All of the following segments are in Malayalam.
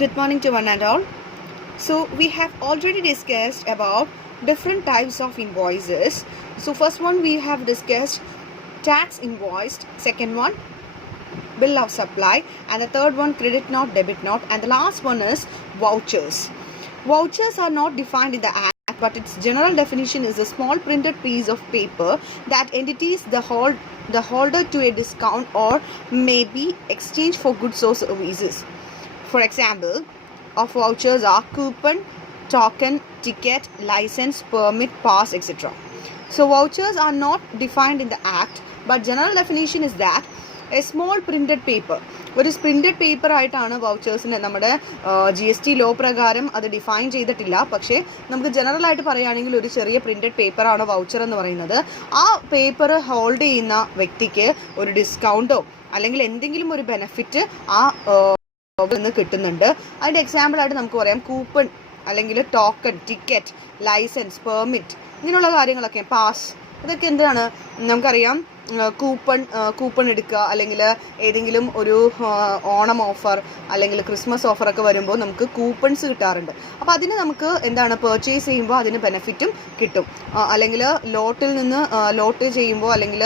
Good morning to one and all. So we have already discussed about different types of invoices. So first one we have discussed tax invoiced, second one bill of supply, and the third one credit note, debit note, and the last one is vouchers. Vouchers are not defined in the act, but its general definition is a small printed piece of paper that entities the holder to a discount or may be exchanged for goods or services. For example, of vouchers are coupon, token, ticket, license, permit, pass, etc. So vouchers are not defined in the act, but general definition is that a small printed paper. ഒരു പ്രിന്റഡ് പേപ്പർ ആയിട്ടാണ് വൗച്ചേഴ്സിന് നമ്മുടെ GST ലോ പ്രകാരം അത് ഡിഫൈൻ ചെയ്തിട്ടില്ല. പക്ഷേ നമുക്ക് ജനറൽ ആയിട്ട് പറയുകയാണെങ്കിൽ ഒരു ചെറിയ പ്രിന്റഡ് പേപ്പറാണ് വൗച്ചർ എന്ന് പറയുന്നത്. ആ പേപ്പർ ഹോൾഡ് ചെയ്യുന്ന വ്യക്തിക്ക് ഒരു ഡിസ്കൗണ്ടോ അല്ലെങ്കിൽ എന്തെങ്കിലും ഒരു ബെനിഫിറ്റ് ആ നിന്ന് കിട്ടുന്നുണ്ട്. അതിൻ്റെ എക്സാമ്പിളായിട്ട് നമുക്ക് പറയാം കൂപ്പൺ അല്ലെങ്കിൽ ടോക്കൺ, ടിക്കറ്റ്, ലൈസൻസ്, പെർമിറ്റ്, ഇങ്ങനെയുള്ള കാര്യങ്ങളൊക്കെ, പാസ്, ഇതൊക്കെ എന്താണ് നമുക്കറിയാം. കൂപ്പൺ എടുക്കുക, അല്ലെങ്കിൽ ഏതെങ്കിലും ഒരു ഓണം ഓഫർ അല്ലെങ്കിൽ ക്രിസ്മസ് ഓഫറൊക്കെ വരുമ്പോൾ നമുക്ക് കൂപ്പൺസ് കിട്ടാറുണ്ട്. അപ്പോൾ അതിന് നമുക്ക് എന്താണ് പർച്ചേസ് ചെയ്യുമ്പോൾ അതിന് ബെനിഫിറ്റും കിട്ടും. അല്ലെങ്കിൽ ലോട്ട് ചെയ്യുമ്പോൾ അല്ലെങ്കിൽ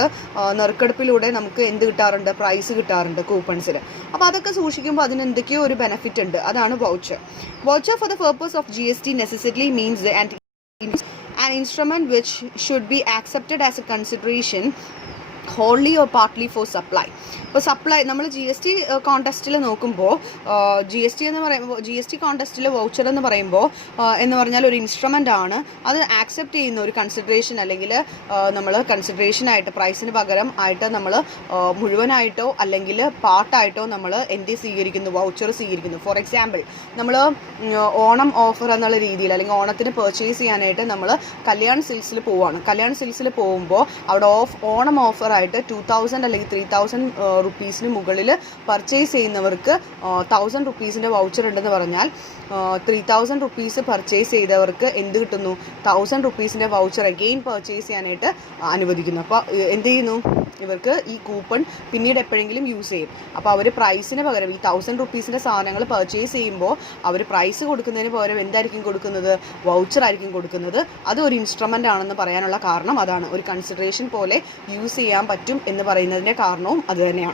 നറുക്കെടുപ്പിലൂടെ നമുക്ക് എന്ത് കിട്ടാറുണ്ട്, പ്രൈസ് കിട്ടാറുണ്ട് കൂപ്പൺസിൽ. അപ്പോൾ അതൊക്കെ സൂക്ഷിക്കുമ്പോൾ അതിന് എന്തൊക്കെയോ ഒരു ബെനിഫിറ്റ് ഉണ്ട്. അതാണ് voucher. Voucher for the purpose of GST necessarily means an instrument which should be accepted as a consideration wholly or partly for supply. ഇപ്പോൾ സപ്ലൈ നമ്മൾ GST കോൺടെസ്റ്റിൽ നോക്കുമ്പോൾ GST കോൺടെസ്റ്റിൽ വൗച്ചർ എന്ന് പറയുമ്പോൾ എന്ന് പറഞ്ഞാൽ ഒരു ഇൻസ്ട്രുമെൻ്റ് ആണ്. അത് ആക്സെപ്റ്റ് ചെയ്യുന്ന ഒരു കൺസിഡറേഷൻ, അല്ലെങ്കിൽ നമ്മൾ കൺസിഡറേഷനായിട്ട് പ്രൈസിന് പകരം ആയിട്ട് നമ്മൾ മുഴുവനായിട്ടോ അല്ലെങ്കിൽ പാർട്ടായിട്ടോ നമ്മൾ എന്ത് സ്വീകരിക്കുന്നു, വൗച്ചർ സ്വീകരിക്കുന്നു. ഫോർ എക്സാമ്പിൾ, നമ്മൾ ഓണം ഓഫർ എന്നുള്ള രീതിയിൽ അല്ലെങ്കിൽ ഓണത്തിന് പർച്ചേസ് ചെയ്യാനായിട്ട് നമ്മൾ കല്യാൺ സിൽക്സിൽ പോവുകയാണ്. കല്യാൺ സിൽക്സിൽ പോകുമ്പോൾ അവിടെ ഓണം ഓഫറായിട്ട് 2000 അല്ലെങ്കിൽ 3000 റുപ്പീസിന് മുകളിൽ പർച്ചേസ് ചെയ്യുന്നവർക്ക് 1000 റുപ്പീസിൻ്റെ വൗച്ചർ ഉണ്ടെന്ന് പറഞ്ഞാൽ 3000 റുപ്പീസ് പർച്ചേസ് ചെയ്തവർക്ക് എന്ത് കിട്ടുന്നു, 1000 റുപ്പീസിൻ്റെ വൗച്ചർ അഗെയിൻ പർച്ചേസ് ചെയ്യാനായിട്ട് അനുവദിക്കുന്നു. അപ്പോൾ എന്ത് ചെയ്യുന്നു, ഇവർക്ക് ഈ കൂപ്പൺ പിന്നീട് എപ്പോഴെങ്കിലും യൂസ് ചെയ്യും. അപ്പോൾ അവർ പ്രൈസിന് പകരം ഈ 1000 റുപ്പീസിൻ്റെ സാധനങ്ങൾ പർച്ചേസ് ചെയ്യുമ്പോൾ അവർ പ്രൈസ് കൊടുക്കുന്നതിന് പകരം എന്തായിരിക്കും കൊടുക്കുന്നത്, വൗച്ചർ ആയിരിക്കും കൊടുക്കുന്നത്. അത് ഒരു ഇൻസ്ട്രുമെൻ്റ് ആണെന്ന് പറയാനുള്ള കാരണം അതാണ്. ഒരു കൺസിഡറേഷൻ പോലെ യൂസ് ചെയ്യാൻ പറ്റും എന്ന് പറയുന്നതിൻ്റെ കാരണവും അത് തന്നെയാണ്.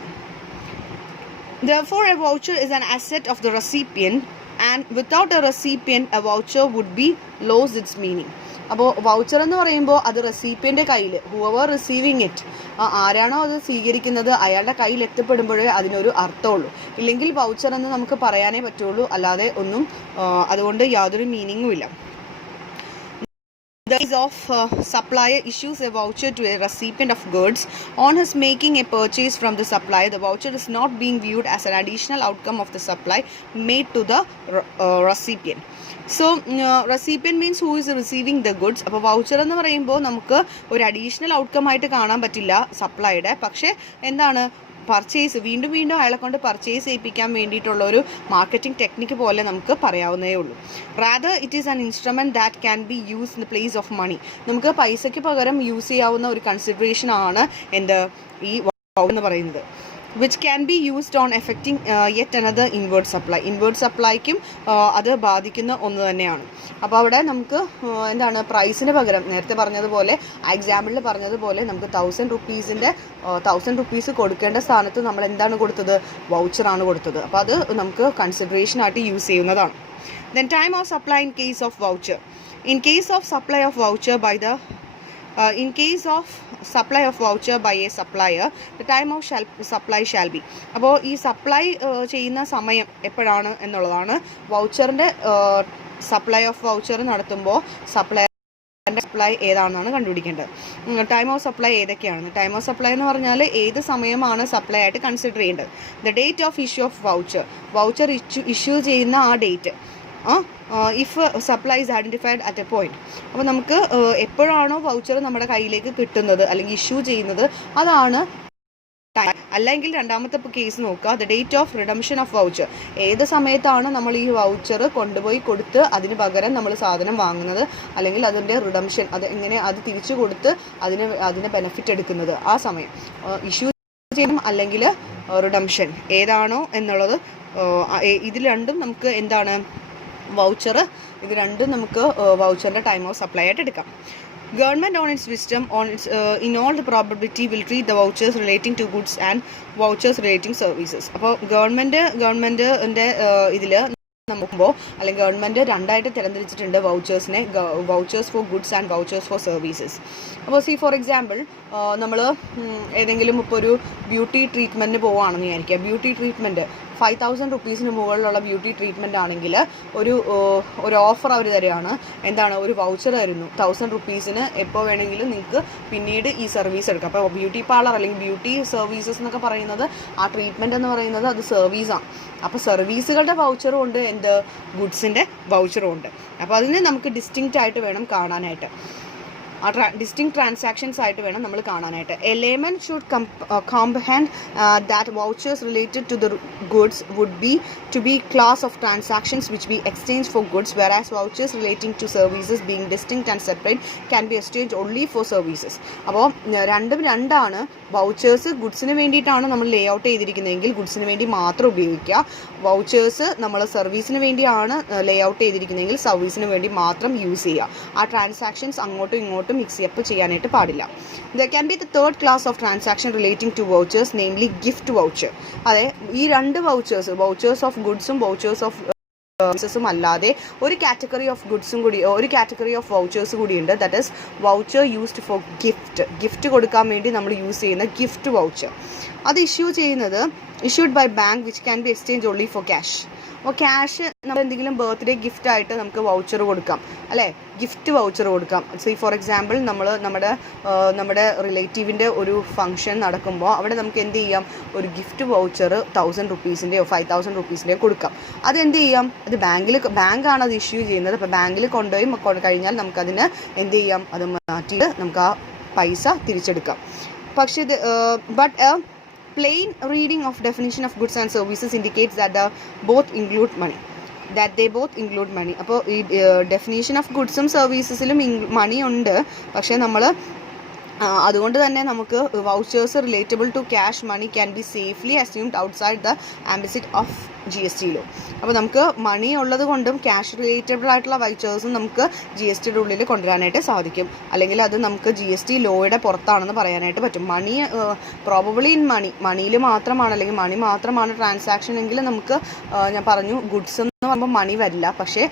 Therefore, a voucher is an asset of the recipient, and without a recipient, a voucher would be lost its meaning. അപ്പോൾ വൗച്ചർ എന്ന് പറയുമ്പോൾ അത് റെസിപ്പിയൻ്റെ കയ്യിൽ, ഹൂവർ റിസീവിങ് ഇറ്റ്, ആരാണോ അത് സ്വീകരിക്കുന്നത് അയാളുടെ കയ്യിൽ എത്തപ്പെടുമ്പോഴേ അതിനൊരു അർത്ഥമുള്ളൂ. ഇല്ലെങ്കിൽ വൗച്ചർ എന്ന് നമുക്ക് പറയാനേ പറ്റുള്ളൂ, അല്ലാതെ ഒന്നും അതുകൊണ്ട് യാതൊരു മീനിങ്ങും ഇല്ല. The case of supplier issues a voucher to a recipient of goods on his making a purchase from the supplier. The voucher is not being viewed as an additional outcome of the supply made to the recipient. So recipient means who is receiving the goods. അപ്പോൾ വൗച്ചർ എന്ന് പറയുമ്പോൾ നമുക്ക് ഒരു അഡീഷണൽ ഔട്ട്കം ആയിട്ട് കാണാൻ പറ്റില്ല സപ്ലൈയുടെ. പക്ഷേ എന്താണ്, പർച്ചേസ് വീണ്ടും അയാളെ കൊണ്ട് പർച്ചേസ് ചെയ്യിപ്പിക്കാൻ വേണ്ടിയിട്ടുള്ള ഒരു മാർക്കറ്റിംഗ് ടെക്നിക്ക് പോലെ നമുക്ക് പറയാവുന്നതേ ഉള്ളൂ. Rather it is an instrument that can be use in the place of money. നമുക്ക് പൈസയ്ക്ക് പകരം യൂസ് ചെയ്യാവുന്ന ഒരു കൺസിഡറേഷൻ ആണ് ഈ എന്ന് പറയുന്നത്. which can be used on affecting yet another inward supply. Inward സപ്ലൈക്കും അത് ബാധിക്കുന്ന ഒന്ന് തന്നെയാണ്. അപ്പോൾ അവിടെ നമുക്ക് എന്താണ്, പ്രൈസിന് പകരം നേരത്തെ പറഞ്ഞതുപോലെ എക്സാമ്പിളിൽ പറഞ്ഞതുപോലെ നമുക്ക് 1000 റുപ്പീസ് കൊടുക്കേണ്ട സ്ഥാനത്ത് നമ്മൾ എന്താണ് കൊടുത്തത്, വൗച്ചറാണ് കൊടുത്തത്. അപ്പോൾ അത് നമുക്ക് കൺസിഡറേഷനായിട്ട് യൂസ് ചെയ്യുന്നതാണ്. Then time of supply in case of voucher. In case of supply of voucher by the in case of supply of voucher by a supplier, the time of supply shall be. അപ്പോൾ ഈ സപ്ലൈ ചെയ്യുന്ന സമയം എപ്പോഴാണ് എന്നുള്ളതാണ് വൗച്ചറിൻ്റെ സപ്ലൈ ഓഫ് വൗച്ചർ നടത്തുമ്പോൾ സപ്ലൈ ഏതാണെന്നാണ് കണ്ടുപിടിക്കേണ്ടത്. ടൈം ഓഫ് സപ്ലൈ ഏതൊക്കെയാണ്? ടൈം ഓഫ് സപ്ലൈ എന്ന് പറഞ്ഞാൽ ഏത് സമയമാണ് സപ്ലൈ ആയിട്ട് കൺസിഡർ ചെയ്യേണ്ടത്. The date of issue of voucher issue ചെയ്യുന്ന ആ date, if supply is identified at A point. അപ്പോൾ നമുക്ക് എപ്പോഴാണോ വൗച്ചർ നമ്മുടെ കയ്യിലേക്ക് കിട്ടുന്നത് അല്ലെങ്കിൽ ഇഷ്യൂ ചെയ്യുന്നത് അതാണ് ടൈം. അല്ലെങ്കിൽ രണ്ടാമത്തെ കേസ് നോക്കുക, the date of redemption of voucher. ഏത് സമയത്താണ് നമ്മൾ ഈ വൗച്ചർ കൊണ്ടുപോയി കൊടുത്ത് അതിന് പകരം നമ്മൾ സാധനം വാങ്ങുന്നത്, അല്ലെങ്കിൽ അതിൻ്റെ റിഡംഷൻ, അത് എങ്ങനെ അത് തിരിച്ചു കൊടുത്ത് അതിന് ബെനിഫിറ്റ് എടുക്കുന്നത്, ആ സമയം ഇഷ്യൂ ചെയ്യണം അല്ലെങ്കിൽ റിഡംഷൻ ഏതാണോ എന്നുള്ളത് ഇതിൽ രണ്ടും നമുക്ക് എന്താണ് വൗച്ചർ, ഇത് രണ്ടും നമുക്ക് വൗച്ചറിൻ്റെ ടൈം ഓഫ് സപ്ലൈ ആയിട്ട് എടുക്കാം. Government on its wisdom in all the probability will treat the vouchers relating to goods and vouchers relating services. അപ്പോൾ ഗവൺമെൻറ്റിൻ്റെ ഇതിൽ നോക്കുമ്പോൾ അല്ലെങ്കിൽ ഗവൺമെൻറ് രണ്ടായിട്ട് തിരഞ്ഞെടുത്തിട്ടുണ്ട് വൗച്ചേഴ്സിനെ, vouchers for goods and vouchers for services. അപ്പോൾ ഫോർ എക്സാമ്പിൾ നമ്മൾ ഏതെങ്കിലും ഇപ്പോൾ ഒരു ബ്യൂട്ടി ട്രീറ്റ്മെൻറ്റിന് പോവുകയാണെന്ന് വിചാരിക്കുക. ബ്യൂട്ടി ട്രീറ്റ്മെൻറ്റ് 5,000 റുപ്പീസിന് മുകളിലുള്ള ബ്യൂട്ടി ട്രീറ്റ്മെൻറ്റ് ആണെങ്കിൽ ഒരു ഓഫർ അവർ തരികയാണ്. എന്താണ്, ഒരു വൗച്ചർ തരുന്നു 1000 റുപ്പീസിന് എപ്പോൾ വേണമെങ്കിലും നിങ്ങൾക്ക് പിന്നീട് ഈ സർവീസ് എടുക്കാം. അപ്പോൾ ബ്യൂട്ടി പാർലർ അല്ലെങ്കിൽ ബ്യൂട്ടി സർവീസസ് എന്നൊക്കെ പറയുന്നത്, ആ ട്രീറ്റ്മെൻറ്റ് എന്ന് പറയുന്നത് അത് സർവീസാണ്. അപ്പോൾ സർവീസുകളുടെ വൗച്ചറും ഉണ്ട്, ഗുഡ്സിൻ്റെ വൗച്ചറും ഉണ്ട്. അപ്പോൾ അതിന് നമുക്ക് ഡിസ്റ്റിങ്ക്റ്റ് ആയിട്ട് വേണം കാണാനായിട്ട്, distinct transactions ആയിട്ട് വേണം നമ്മൾ കാണാനായിട്ട്. A layman should comprehend that vouchers related to the goods would be to be class of transactions which be exchanged for goods, whereas vouchers relating to services being distinct and separate can be exchanged only for services. അപ്പോൾ രണ്ടാണ്. വൗച്ചേഴ്സ് ഗുഡ്സിന് വേണ്ടിയിട്ടാണ് നമ്മൾ ലേ ഔട്ട് ചെയ്തിരിക്കുന്നതെങ്കിൽ ഗുഡ്സിന് വേണ്ടി മാത്രം ഉപയോഗിക്കുക. വൗച്ചേഴ്സ് നമ്മൾ സർവീസിന് വേണ്ടിയാണ് ലേ ഔട്ട് ചെയ്തിരിക്കുന്നതെങ്കിൽ സർവീസിന് വേണ്ടി മാത്രം യൂസ് ചെയ്യുക. ആ ട്രാൻസാക്ഷൻസ് അങ്ങോട്ടും ഇങ്ങോട്ടും മിക്സ് അപ്പ് ചെയ്യാനായിട്ട് പാടില്ല. There can be the third class of transaction relating to vouchers, namely gift voucher. അതെ, ഈ രണ്ട് വൗച്ചേഴ്സ് ഓഫ് ഗുഡ്സും വൗച്ചേഴ്സ് ഓഫ് സർവീസസും അല്ലാതെ ഒരു കാറ്റഗറി ഓഫ് ഗുഡ്സും കൂടി, ഒരു കാറ്റഗറി ഓഫ് വൗച്ചേഴ്സ് കൂടിയുണ്ട്. That is voucher used for gift കൊടുക്കാൻ വേണ്ടി നമ്മൾ യൂസ് ചെയ്യുന്ന ഗിഫ്റ്റ് വൗച്ചർ. അത് issued by bank which can be exchanged only for cash. അപ്പോൾ ക്യാഷ് നമ്മൾ എന്തെങ്കിലും ബർത്ത്ഡേ ഗിഫ്റ്റായിട്ട് നമുക്ക് വൗച്ചർ കൊടുക്കാം, അല്ലേ, ഗിഫ്റ്റ് വൗച്ചർ കൊടുക്കാം. ഫോർ എക്സാമ്പിൾ നമ്മൾ നമ്മുടെ റിലേറ്റീവിൻ്റെ ഒരു ഫംഗ്ഷൻ നടക്കുമ്പോൾ അവിടെ നമുക്ക് എന്ത് ചെയ്യാം, ഒരു ഗിഫ്റ്റ് വൗച്ചർ 1000 റുപ്പീസിൻ്റെയോ 5000 റുപ്പീസിൻ്റെയോ കൊടുക്കാം. അത് എന്ത് ചെയ്യാം, അത് ബാങ്കാണ് അത് ഇഷ്യൂ ചെയ്യുന്നത്. അപ്പോൾ ബാങ്കിൽ കൊണ്ടുപോയി കഴിഞ്ഞാൽ നമുക്കതിന് എന്ത് ചെയ്യാം, അത് മാറ്റിയിട്ട് നമുക്ക് ആ പൈസ തിരിച്ചെടുക്കാം. പക്ഷേ plain reading of definition of goods and services indicates that they both include money. അപ്പോൾ ഈ ഡെഫിനേഷൻ ഓഫ് ഗുഡ്സും സർവീസസിലും മണി ഉണ്ട്. പക്ഷേ നമ്മൾ അതുകൊണ്ട് തന്നെ നമുക്ക് vouchers relatable to cash money can be safely assumed outside the ambit of GST law. അപ്പോൾ നമുക്ക് മണി ഉള്ളത് കൊണ്ടും ക്യാഷ് റിലേറ്റബിൾ ആയിട്ടുള്ള വൗച്ചേഴ്സും നമുക്ക് GSTയുടെ ഉള്ളിൽ കൊണ്ടുവരാനായിട്ട് സാധിക്കും. അല്ലെങ്കിൽ അത് നമുക്ക് GST ലോയുടെ പുറത്താണെന്ന് പറയാനായിട്ട് പറ്റും. മണി പ്രോബബിളി ഇൻ മണിയിൽ മാത്രമാണ്, അല്ലെങ്കിൽ മണി മാത്രമാണ് ട്രാൻസാക്ഷൻ എങ്കിൽ നമുക്ക് ഞാൻ പറഞ്ഞു ഗുഡ്സ് എന്ന് പറയുമ്പോൾ മണി വരില്ല. പക്ഷേ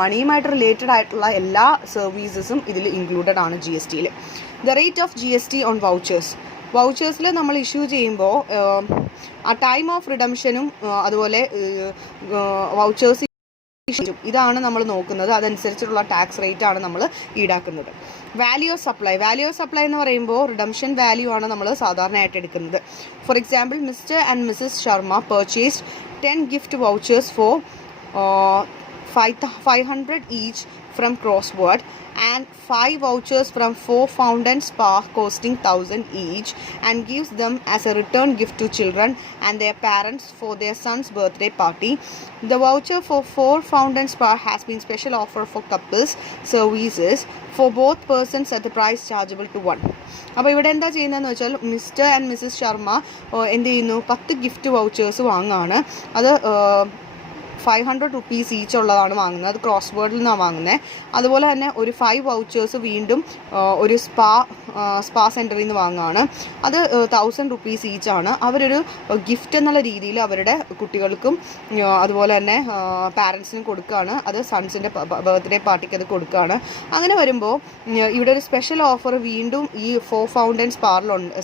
മണിയുമായിട്ട് റിലേറ്റഡ് ആയിട്ടുള്ള എല്ലാ സർവീസസും ഇതിൽ ഇൻക്ലൂഡഡ് ആണ് GSTയിൽ. The rate of GST on വൗച്ചേഴ്സിൽ നമ്മൾ ഇഷ്യൂ ചെയ്യുമ്പോൾ ആ ടൈം ഓഫ് റിഡംഷനും അതുപോലെ വൗച്ചേഴ്സ് ഇതാണ് നമ്മൾ നോക്കുന്നത്. അതനുസരിച്ചുള്ള ടാക്സ് റേറ്റ് ആണ് നമ്മൾ ഈടാക്കുന്നത്. വാല്യൂ ഓഫ് സപ്ലൈ എന്ന് പറയുമ്പോൾ റിഡംഷൻ വാല്യൂ ആണ് നമ്മൾ സാധാരണയായിട്ട് എടുക്കുന്നത്. For example, Mr and Mrs Sharma purchased 10 gift vouchers for 500 each from Crossword and 5 vouchers from 4 Fountain Spa costing 1000 each, and gives them as a return gift to children and their parents for their son's birthday party. The voucher for 4 Fountain Spa has been special offer for couples services for both persons at the price chargeable to one. അപ്പോൾ ഇവിടെ എന്താ ചെയ്യുന്നതെന്ന് വെച്ചാൽ മിസ്റ്റർ ആൻഡ് മിസ്സസ് ശർമ്മ എന്ത് ചെയ്യുന്നു, 10 ഗിഫ്റ്റ് വൗച്ചേഴ്സ് വാങ്ങുകയാണ്. അത് 500 റുപ്പീസ് ഈച്ച് ഉള്ളതാണ് വാങ്ങുന്നത്. അത് ക്രോസ് വേർഡിൽ നിന്നാണ് വാങ്ങുന്നത്. അതുപോലെ തന്നെ ഒരു 5 വൗച്ചേഴ്സ് വീണ്ടും ഒരു സ്പാ സെൻറ്ററിൽ നിന്ന് വാങ്ങുകയാണ്. അത് 1000 റുപ്പീസ് ഈച്ചാണ്. അവരൊരു ഗിഫ്റ്റ് എന്നുള്ള രീതിയിൽ അവരുടെ കുട്ടികൾക്കും അതുപോലെ തന്നെ പാരൻസിനും കൊടുക്കുകയാണ്. അത് സൺസിൻ്റെ ബർത്ത്ഡേ പാർട്ടിക്ക് അത് കൊടുക്കുകയാണ്. അങ്ങനെ വരുമ്പോൾ ഇവിടെ ഒരു സ്പെഷ്യൽ ഓഫർ വീണ്ടും ഈ 4 ഫൗണ്ടൻ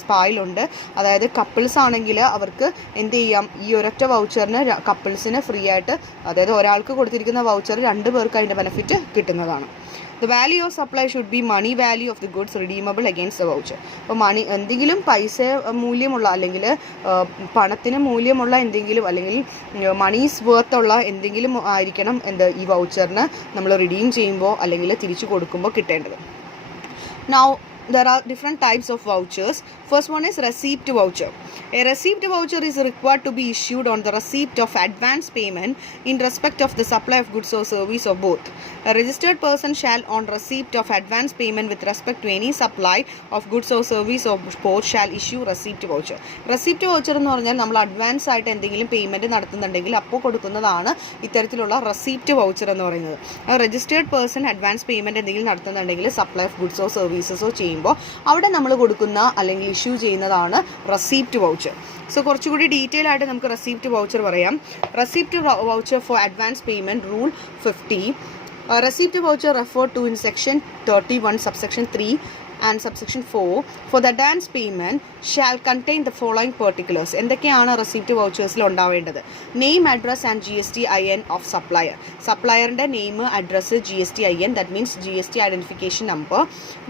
സ്പായിലുണ്ട്. അതായത് കപ്പിൾസ് ആണെങ്കിൽ അവർക്ക് എന്ത് ചെയ്യാം, ഈ ഒരൊറ്റ വൗച്ചറിന് കപ്പിൾസിന് ഫ്രീ ആയിട്ട്, അതായത് ഒരാൾക്ക് കൊടുത്തിരിക്കുന്ന വൗച്ചർ 2 പേർക്ക് അതിൻ്റെ ബെനിഫിറ്റ് കിട്ടുന്നതാണ്. The value of supply should be money value of the goods redeemable against the voucher. അപ്പോൾ എന്തെങ്കിലും പൈസ മൂല്യമുള്ള അല്ലെങ്കിൽ പണത്തിന് മൂല്യമുള്ള എന്തെങ്കിലും അല്ലെങ്കിൽ മണീസ് വർത്ത് ഉള്ള എന്തെങ്കിലും ആയിരിക്കണം ഈ വൗച്ചറിന് നമ്മൾ റിഡീം ചെയ്യുമ്പോൾ അല്ലെങ്കിൽ തിരിച്ചു കൊടുക്കുമ്പോൾ കിട്ടേണ്ടത്. Now there are different types of vouchers. First one is receipt voucher. A receipt voucher is required to be issued on the receipt of advance payment in respect of the supply of goods or service or both. A registered person shall, on receipt of advance payment with respect to any supply of goods or service or both, shall issue receipt voucher. Receipt voucher എന്ന് പറഞ്ഞാൽ നമ്മൾ അഡ്വാൻസ് ആയിട്ട് എന്തെങ്കിലും പേയ്മെൻറ്റ് നടത്തുന്നുണ്ടെങ്കിൽ അപ്പോൾ കൊടുക്കുന്നതാണ് ഇത്തരത്തിലുള്ള റെസീപ്റ്റ് വൗച്ചർ എന്ന് പറയുന്നത്. രജിസ്റ്റേർഡ് പേഴ്സൺ അഡ്വാൻസ് പേയ്മെൻറ്റ് എന്തെങ്കിലും നടത്തുന്നുണ്ടെങ്കിൽ സപ്ലൈ ഓഫ് ഗുഡ്സോ സർവീസസോ ചെയ്യുമ്പോൾ അവിടെ നമ്മൾ കൊടുക്കുന്ന അല്ലെങ്കിൽ ഇഷ്യൂ ചെയ്യുന്നതാണ് റെസീപ്റ്റ് വൗച്ചർ. സോ കുറച്ചുകൂടി ഡീറ്റെയിൽ ആയിട്ട് നമുക്ക് റെസീപ്റ്റ് വൗച്ചർ പറയാം. Receipt voucher four advance payment rule 50. Receipt voucher referred to in section 31 subsection 3 and subsection 4 for the advance payment shall contain the following particulars. എന്തൊക്കെയാണ് റെസിപ്റ്റ് വൗച്ചേഴ്സിൽ ഉണ്ടാവേണ്ടത്? Name, address and GSTIN of supplier. സപ്ലയറിൻ്റെ name, address, GSTIN, that means GST identification number.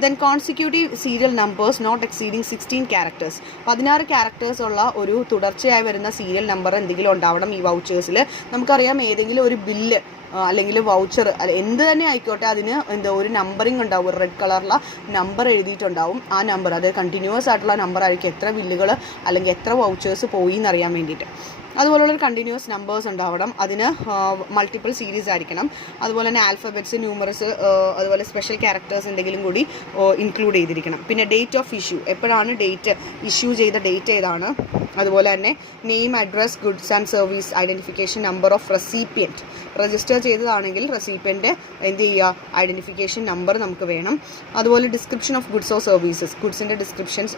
Then consecutive serial numbers not exceeding 16 characters. 16 characters ഉള്ള ഒരു തുടർച്ചയായി വരുന്ന സീരിയൽ നമ്പർ എന്തെങ്കിലും ഉണ്ടാവണം ഈ വൗച്ചേഴ്സിൽ. നമുക്കറിയാം ഏതെങ്കിലും ഒരു ബില്ല് അല്ലെങ്കിൽ വൗച്ചർ അല്ല എന്ത് തന്നെ ആയിക്കോട്ടെ അതിന് എന്താ ഒരു നമ്പറിങ് ഉണ്ടാവും, ഒരു റെഡ് കളറിലുള്ള നമ്പർ എഴുതിയിട്ടുണ്ടാവും. ആ നമ്പർ അത് കണ്ടിന്യൂസ് ആയിട്ടുള്ള നമ്പർ ആയിരിക്കും, എത്ര ബില്ലുകൾ അല്ലെങ്കിൽ എത്ര വൗച്ചേഴ്സ് പോയി എന്നറിയാൻ വേണ്ടിയിട്ട്. അതുപോലുള്ളൊരു കണ്ടിന്യൂസ് നമ്പേഴ്സ് ഉണ്ടാവണം. അതിന് മൾട്ടിപ്പിൾ സീരീസ് ആയിരിക്കണം. അതുപോലെ തന്നെ ആൽഫബറ്റ്സ്, ന്യൂമറസ്, അതുപോലെ സ്പെഷ്യൽ ക്യാരക്ടേഴ്സ് എന്തെങ്കിലും കൂടി ഇൻക്ലൂഡ് ചെയ്തിരിക്കണം. പിന്നെ ഡേറ്റ് ഓഫ് ഇഷ്യൂ, എപ്പോഴാണ് ഡേറ്റ് ഇഷ്യൂ ചെയ്ത ഡേറ്റ് ഏതാണ്. അതുപോലെ തന്നെ name, address, goods and service identification number of recipient. Register ചെയ്തതാണെങ്കിൽ റെസിപ്പിയൻ്റ് എന്ത് ചെയ്യുക, ഐഡൻറ്റിഫിക്കേഷൻ നമ്പർ നമുക്ക് വേണം. അതുപോലെ description of goods or services, ഗുഡ്സിൻ്റെ ഡിസ്ക്രിപ്ഷൻസ്,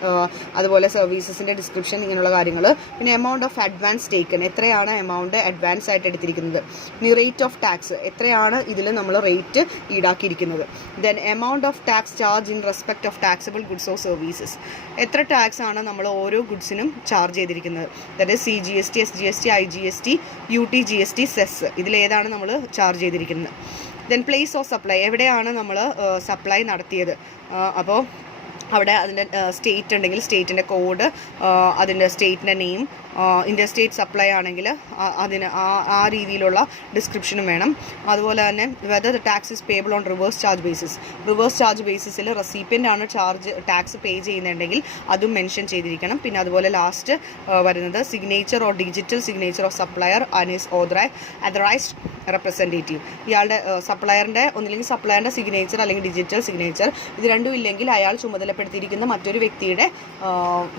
അതുപോലെ സർവീസസിൻ്റെ ഡിസ്ക്രിപ്ഷൻ, ഇങ്ങനെയുള്ള കാര്യങ്ങൾ. പിന്നെ എമൗണ്ട് ഓഫ് അഡ്വാൻസ് ടേക്കൺ, എത്രയാണ് എമൗണ്ട് അഡ്വാൻസ് ആയിട്ട് എടുത്തിരിക്കുന്നത്. റേറ്റ് ഓഫ് ടാക്സ്, എത്രയാണ് ഇതിൽ നമ്മൾ റേറ്റ് ഈടാക്കിയിരിക്കുന്നത്. Then amount of tax charge in respect of taxable goods or services, എത്ര ടാക്സ് ആണ് നമ്മൾ ഓരോ ഗുഡ്സിനും ചാർജ് ചെയ്തിരിക്കുന്നത്. That is CGST, SGST, IGST, UT, GST, cess, ഇതിലേതാണ് നമ്മൾ ചാർജ് ചെയ്തിരിക്കുന്നത്. ദെൻ പ്ലേസ് ഓഫ് സപ്ലൈ, എവിടെയാണ് നമ്മൾ സപ്ലൈ നടത്തിയത്. അപ്പോൾ അവിടെ അതിൻ്റെ സ്റ്റേറ്റ് ഉണ്ടെങ്കിൽ സ്റ്റേറ്റിൻ്റെ കോഡ്, അതിൻ്റെ സ്റ്റേറ്റിൻ്റെ നെയിം, ഇൻ്റർസ്റ്റേറ്റ് സപ്ലൈ ആണെങ്കിൽ അതിന് ആ രീതിയിലുള്ള ഡിസ്ക്രിപ്ഷനും വേണം. അതുപോലെ തന്നെ whether the tax is payable on reverse charge basis, reverse charge ബേസിസിൽ റെസിപ്പിയൻ്റ് ആണ് ടാക്സ് പേ ചെയ്യുന്നുണ്ടെങ്കിൽ അതും മെൻഷൻ ചെയ്തിരിക്കണം. പിന്നെ അതുപോലെ ലാസ്റ്റ് വരുന്നത് signature or digital signature of supplier and is authorised representative. ഇയാളുടെ സപ്ലയറിൻ്റെ ഒന്നില്ലെങ്കിൽ സപ്ലയറിൻ്റെ സിഗ്നേച്ചർ അല്ലെങ്കിൽ ഡിജിറ്റൽ സിഗ്നേച്ചർ, ഇത് രണ്ടും ഇല്ലെങ്കിൽ അയാൾ ചുമതലപ്പെടുത്തിയിരിക്കുന്ന മറ്റൊരു വ്യക്തിയുടെ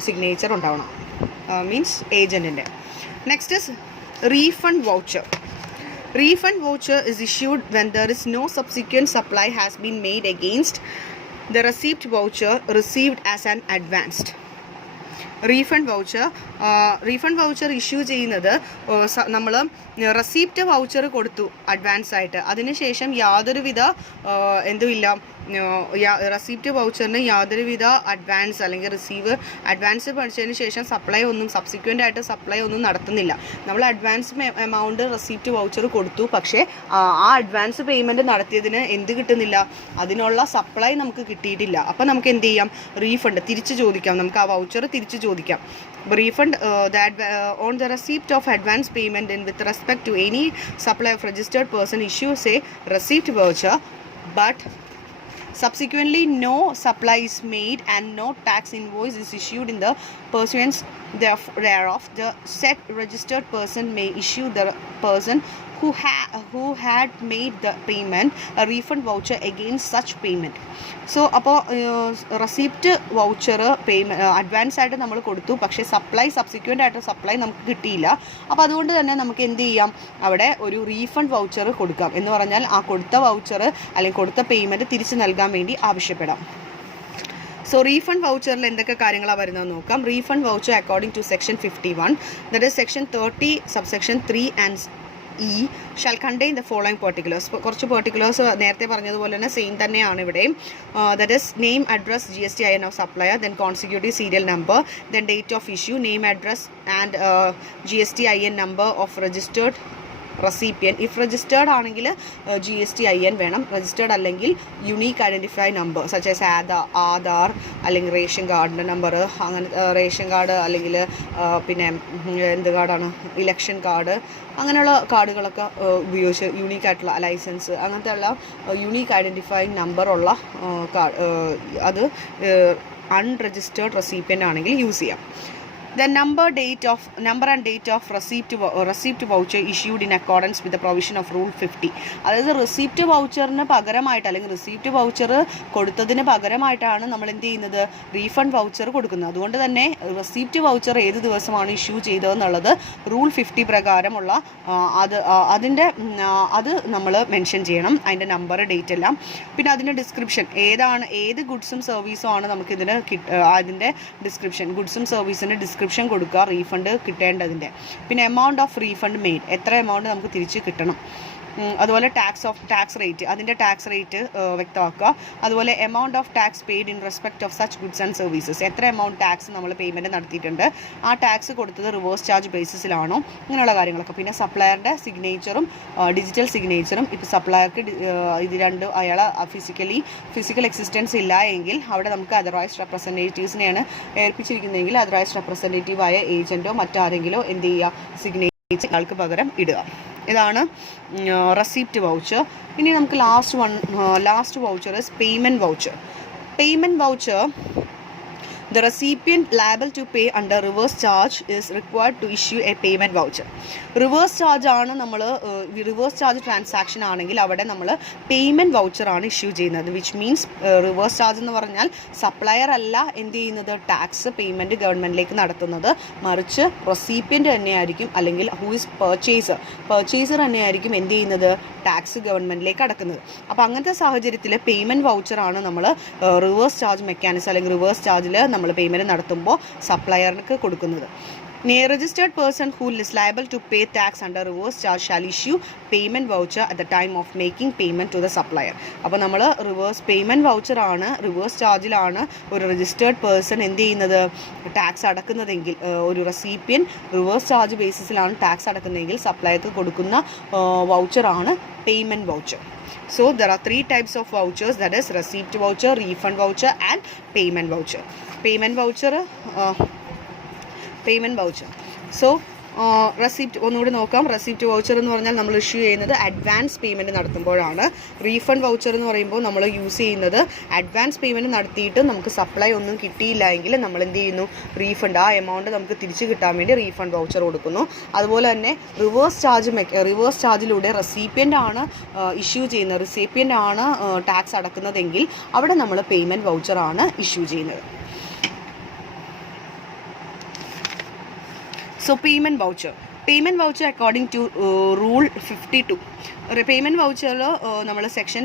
സിഗ്നേച്ചർ ഉണ്ടാവണം, മീൻസ് ഏജൻറ്റിൻ്റെ. Next is refund voucher. Refund voucher is issued when there is no subsequent supply has been made against the receipt voucher received as an advanced. Refund voucher issue ചെയ്യുന്നത് നമ്മൾ റെസിപ്റ്റ് വൗച്ചർ കൊടുത്തു അഡ്വാൻസ് ആയിട്ട്, അതിനുശേഷം യാതൊരുവിധ എന്തുമില്ല, റെസിപ്റ്റ് വൗച്ചറിന് യാതൊരുവിധ അഡ്വാൻസ് അല്ലെങ്കിൽ അഡ്വാൻസ് പഠിച്ചതിന് ശേഷം സബ്സിക്വൻ്റ് ആയിട്ട് സപ്ലൈ ഒന്നും നടത്തുന്നില്ല. നമ്മൾ അഡ്വാൻസ് എമൗണ്ട് റെസിപ്റ്റ് വൗച്ചർ കൊടുത്തു, പക്ഷേ ആ അഡ്വാൻസ് പേയ്മെൻറ്റ് നടത്തിയതിന് എന്ത് കിട്ടുന്നില്ല, അതിനുള്ള സപ്ലൈ നമുക്ക് കിട്ടിയിട്ടില്ല. അപ്പം നമുക്ക് എന്ത് ചെയ്യാം, റീഫണ്ട് തിരിച്ച് ചോദിക്കാം, നമുക്ക് ആ വൗച്ചർ തിരിച്ച് ചോദിക്കാം. Refund on the receipt of advance payment and with respect to any supply of registered person issues a receipt voucher, but subsequently no supply is made and no tax invoice is issued in the pursuance thereof, the said registered person may issue the person who had made the payment a refund voucher against such payment. So അപ്പോൾ റെസിപ്റ്റ് വൗച്ചർ അഡ്വാൻസ് ആയിട്ട് നമ്മൾ കൊടുത്തു, പക്ഷേ സബ്സിക്വൻ്റ് ആയിട്ട് സപ്ലൈ നമുക്ക് കിട്ടിയില്ല. അപ്പോൾ അതുകൊണ്ട് തന്നെ നമുക്ക് എന്ത് ചെയ്യാം, അവിടെ ഒരു റീഫണ്ട് വൗച്ചർ കൊടുക്കാം. എന്ന് പറഞ്ഞാൽ ആ കൊടുത്ത വൗച്ചർ അല്ലെങ്കിൽ കൊടുത്ത പേയ്മെൻറ്റ് തിരിച്ച് നൽകാൻ വേണ്ടി ആവശ്യപ്പെടാം. സോ റീഫണ്ട് വൗച്ചറിൽ എന്തൊക്കെ കാര്യങ്ങളാണ് വരുന്നതെന്ന് നോക്കാം. Refund voucher according to section 51, that is section 30 subsection 3 and E shall contain the following particulars. കുറച്ച് പെർട്ടിക്കുലേഴ്സ് നേരത്തെ പറഞ്ഞതുപോലെ തന്നെ സെയിം തന്നെയാണ് ഇവിടെയും. That is name, address, GSTIN of supplier, then consecutive serial number, then date of issue, name, address and GSTIN number of registered recipient. If registered ആണെങ്കിൽ GSTIN വേണം, രജിസ്റ്റേർഡ് അല്ലെങ്കിൽ unique identify number such as Aadhaar അല്ലെങ്കിൽ റേഷൻ കാർഡിൻ്റെ നമ്പർ, അങ്ങനെ റേഷൻ കാർഡ് അല്ലെങ്കിൽ പിന്നെ എന്ത് കാർഡാണ്, ഇലക്ഷൻ കാർഡ്, അങ്ങനെയുള്ള കാർഡുകളൊക്കെ ഉപയോഗിച്ച് യുണീക്ക് ആയിട്ടുള്ള ലൈസൻസ്, അങ്ങനത്തെ ഉള്ള യുണീക്ക് ഐഡൻറ്റിഫൈങ് നമ്പറുള്ള അത് അൺരജിസ്റ്റേർഡ് റെസിപ്പിയൻ്റ് ആണെങ്കിൽ യൂസ് ചെയ്യാം. The number and date of receipt voucher issued in accordance with the provision of Rule 50. അതായത് റെസിപ്റ്റ് വൗച്ചറിന് പകരമായിട്ട് അല്ലെങ്കിൽ റെസിപ്റ്റ് വൗച്ചർ കൊടുത്തതിന് പകരമായിട്ടാണ് നമ്മൾ എന്ത് ചെയ്യുന്നത്, റീഫണ്ട് വൗച്ചർ കൊടുക്കുന്നത്. അതുകൊണ്ട് തന്നെ റെസിപ്റ്റ് വൗച്ചർ ഏത് ദിവസമാണ് ഇഷ്യൂ ചെയ്തതെന്നുള്ളത് റൂൾ 50 പ്രകാരമുള്ള അത് നമ്മൾ മെൻഷൻ ചെയ്യണം, അതിൻ്റെ നമ്പർ, ഡേറ്റ് എല്ലാം. പിന്നെ അതിൻ്റെ ഡിസ്ക്രിപ്ഷൻ, ഏത് ഗുഡ്സും സർവീസും ആണ് നമുക്കിതിന് അതിൻ്റെ ഡിസ്ക്രിപ്ഷൻ, ഗുഡ്സും സർവീസിൻ്റെ ഡിസ്ക്രിപ്ഷൻ കൊടുക്കുക റീഫണ്ട് കിട്ടേണ്ടതിൻ്റെ. പിന്നെ എമൗണ്ട് ഓഫ് റീഫണ്ട് മെയ്ഡ്, എത്ര എമൗണ്ട് നമുക്ക് തിരിച്ച് കിട്ടണം. അതുപോലെ ടാക്സ് റേറ്റ്, അതിൻ്റെ ടാക്സ് റേറ്റ് വ്യക്തമാക്കുക. അതുപോലെ amount of tax paid in respect of such goods and services, എത്ര എമൗണ്ട് ടാക്സ് നമ്മൾ പേയ്മെൻറ്റ് നടത്തിയിട്ടുണ്ട്, ആ ടാക്സ് കൊടുത്തത് റിവേഴ്സ് ചാർജ് ബേസിസിലാണോ, ഇങ്ങനെയുള്ള കാര്യങ്ങളൊക്കെ. പിന്നെ സപ്ലയറുടെ സിഗ്നേച്ചറും ഡിജിറ്റൽ സിഗ്നേച്ചറും. ഇപ്പോൾ സപ്ലയർക്ക് ഇത് രണ്ടും അയാൾ ഫിസിക്കൽ എക്സിസ്റ്റൻസ് ഇല്ല എങ്കിൽ അവിടെ നമുക്ക് അതർവൈസ് റെപ്രസെൻറ്റേറ്റീവ്സിനെയാണ് ഏൽപ്പിച്ചിരിക്കുന്നതെങ്കിൽ അതർവൈസ് റെപ്രസെൻറ്റേറ്റീവായ ഏജൻറ്റോ മറ്റാരെങ്കിലോ എന്ത് ചെയ്യുക, സിഗ്നേച്ചർ ആൾക്ക് പകരം ഇടുക. ഇതാണ് റെസിപ്റ്റ് വൗച്ചർ. ഇനി നമുക്ക് last voucher is payment voucher. The recipient liable to pay under reverse charge is required to issue a payment voucher. Reverse charge ആണ് നമ്മൾ റിവേഴ്സ് ചാർജ് ട്രാൻസാക്ഷൻ ആണെങ്കിൽ അവിടെ നമ്മൾ പേയ്മെൻറ്റ് വൗച്ചർ ആണ് ഇഷ്യൂ ചെയ്യുന്നത്. വിച്ച് മീൻസ് റിവേഴ്സ് ചാർജ് എന്ന് പറഞ്ഞാൽ സപ്ലയർ അല്ല എന്ത് ചെയ്യുന്നത്, ടാക്സ് പേയ്മെൻറ്റ് ഗവൺമെൻറ്റിലേക്ക് നടത്തുന്നത്, മറിച്ച് റെസിപ്പിയൻ്റ് തന്നെയായിരിക്കും, അല്ലെങ്കിൽ ഹൂ ഇസ് പർച്ചേസർ തന്നെയായിരിക്കും എന്ത് ചെയ്യുന്നത്, ടാക്സ് ഗവൺമെൻറ്റിലേക്ക് അടക്കുന്നത്. അപ്പോൾ അങ്ങനത്തെ സാഹചര്യത്തിൽ പേയ്മെൻറ്റ് വൗച്ചറാണ് നമ്മൾ റിവേഴ്സ് ചാർജ് മെക്കാനിസം അല്ലെങ്കിൽ റിവേഴ്സ് ചാർജിൽ നമ്മൾ പേയ്മെൻറ്റ് നടത്തുമ്പോൾ സപ്ലയർക്ക് കൊടുക്കുന്നത്. A registered person who is liable to pay tax under reverse charge shall issue payment voucher at the time of making payment to the supplier. അപ്പോൾ നമ്മൾ പേയ്മെൻറ്റ് വൗച്ചറാണ് റിവേഴ്സ് ചാർജിലാണ് ഒരു രജിസ്റ്റേർഡ് പേഴ്സൺ എന്ത് ചെയ്യുന്നത്, ടാക്സ് അടക്കുന്നതെങ്കിൽ, ഒരു റെസിപ്പിയൻ റിവേഴ്സ് ചാർജ് ബേസിസിലാണ് ടാക്സ് അടക്കുന്നതെങ്കിൽ സപ്ലയർക്ക് കൊടുക്കുന്ന വൗച്ചറാണ് payment voucher. So there are 3 types of vouchers, that is receipt voucher, refund voucher and payment voucher. Payment voucher. So receipt ഒന്നുകൂടി നോക്കാം. റെസിപ്റ്റ് വൗച്ചർ എന്ന് പറഞ്ഞാൽ നമ്മൾ ഇഷ്യൂ ചെയ്യുന്നത് അഡ്വാൻസ് പേയ്മെൻറ്റ് നടത്തുമ്പോഴാണ്. റീഫണ്ട് വൗച്ചർ എന്ന് പറയുമ്പോൾ നമ്മൾ യൂസ് ചെയ്യുന്നത് അഡ്വാൻസ് പേയ്മെൻറ്റ് നടത്തിയിട്ട് നമുക്ക് സപ്ലൈ ഒന്നും കിട്ടിയില്ല എങ്കിൽ നമ്മൾ എന്ത് ചെയ്യുന്നു, റീഫണ്ട്, ആ എമൗണ്ട് നമുക്ക് തിരിച്ച് കിട്ടാൻ വേണ്ടി റീഫണ്ട് വൗച്ചർ കൊടുക്കുന്നു. അതുപോലെ തന്നെ റിവേഴ്സ് ചാർജിലൂടെ റെസിപ്പിയൻ്റ് ആണ് ഇഷ്യൂ ചെയ്യുന്നത്, റെസിപ്പിയൻ്റ് ആണ് ടാക്സ് അടക്കുന്നതെങ്കിൽ അവിടെ നമ്മൾ പേയ്മെൻറ്റ് വൗച്ചറാണ് ഇഷ്യൂ ചെയ്യുന്നത്. So payment voucher according to rule 52. Payment വൗച്ചറിൽ നമ്മൾ സെക്ഷൻ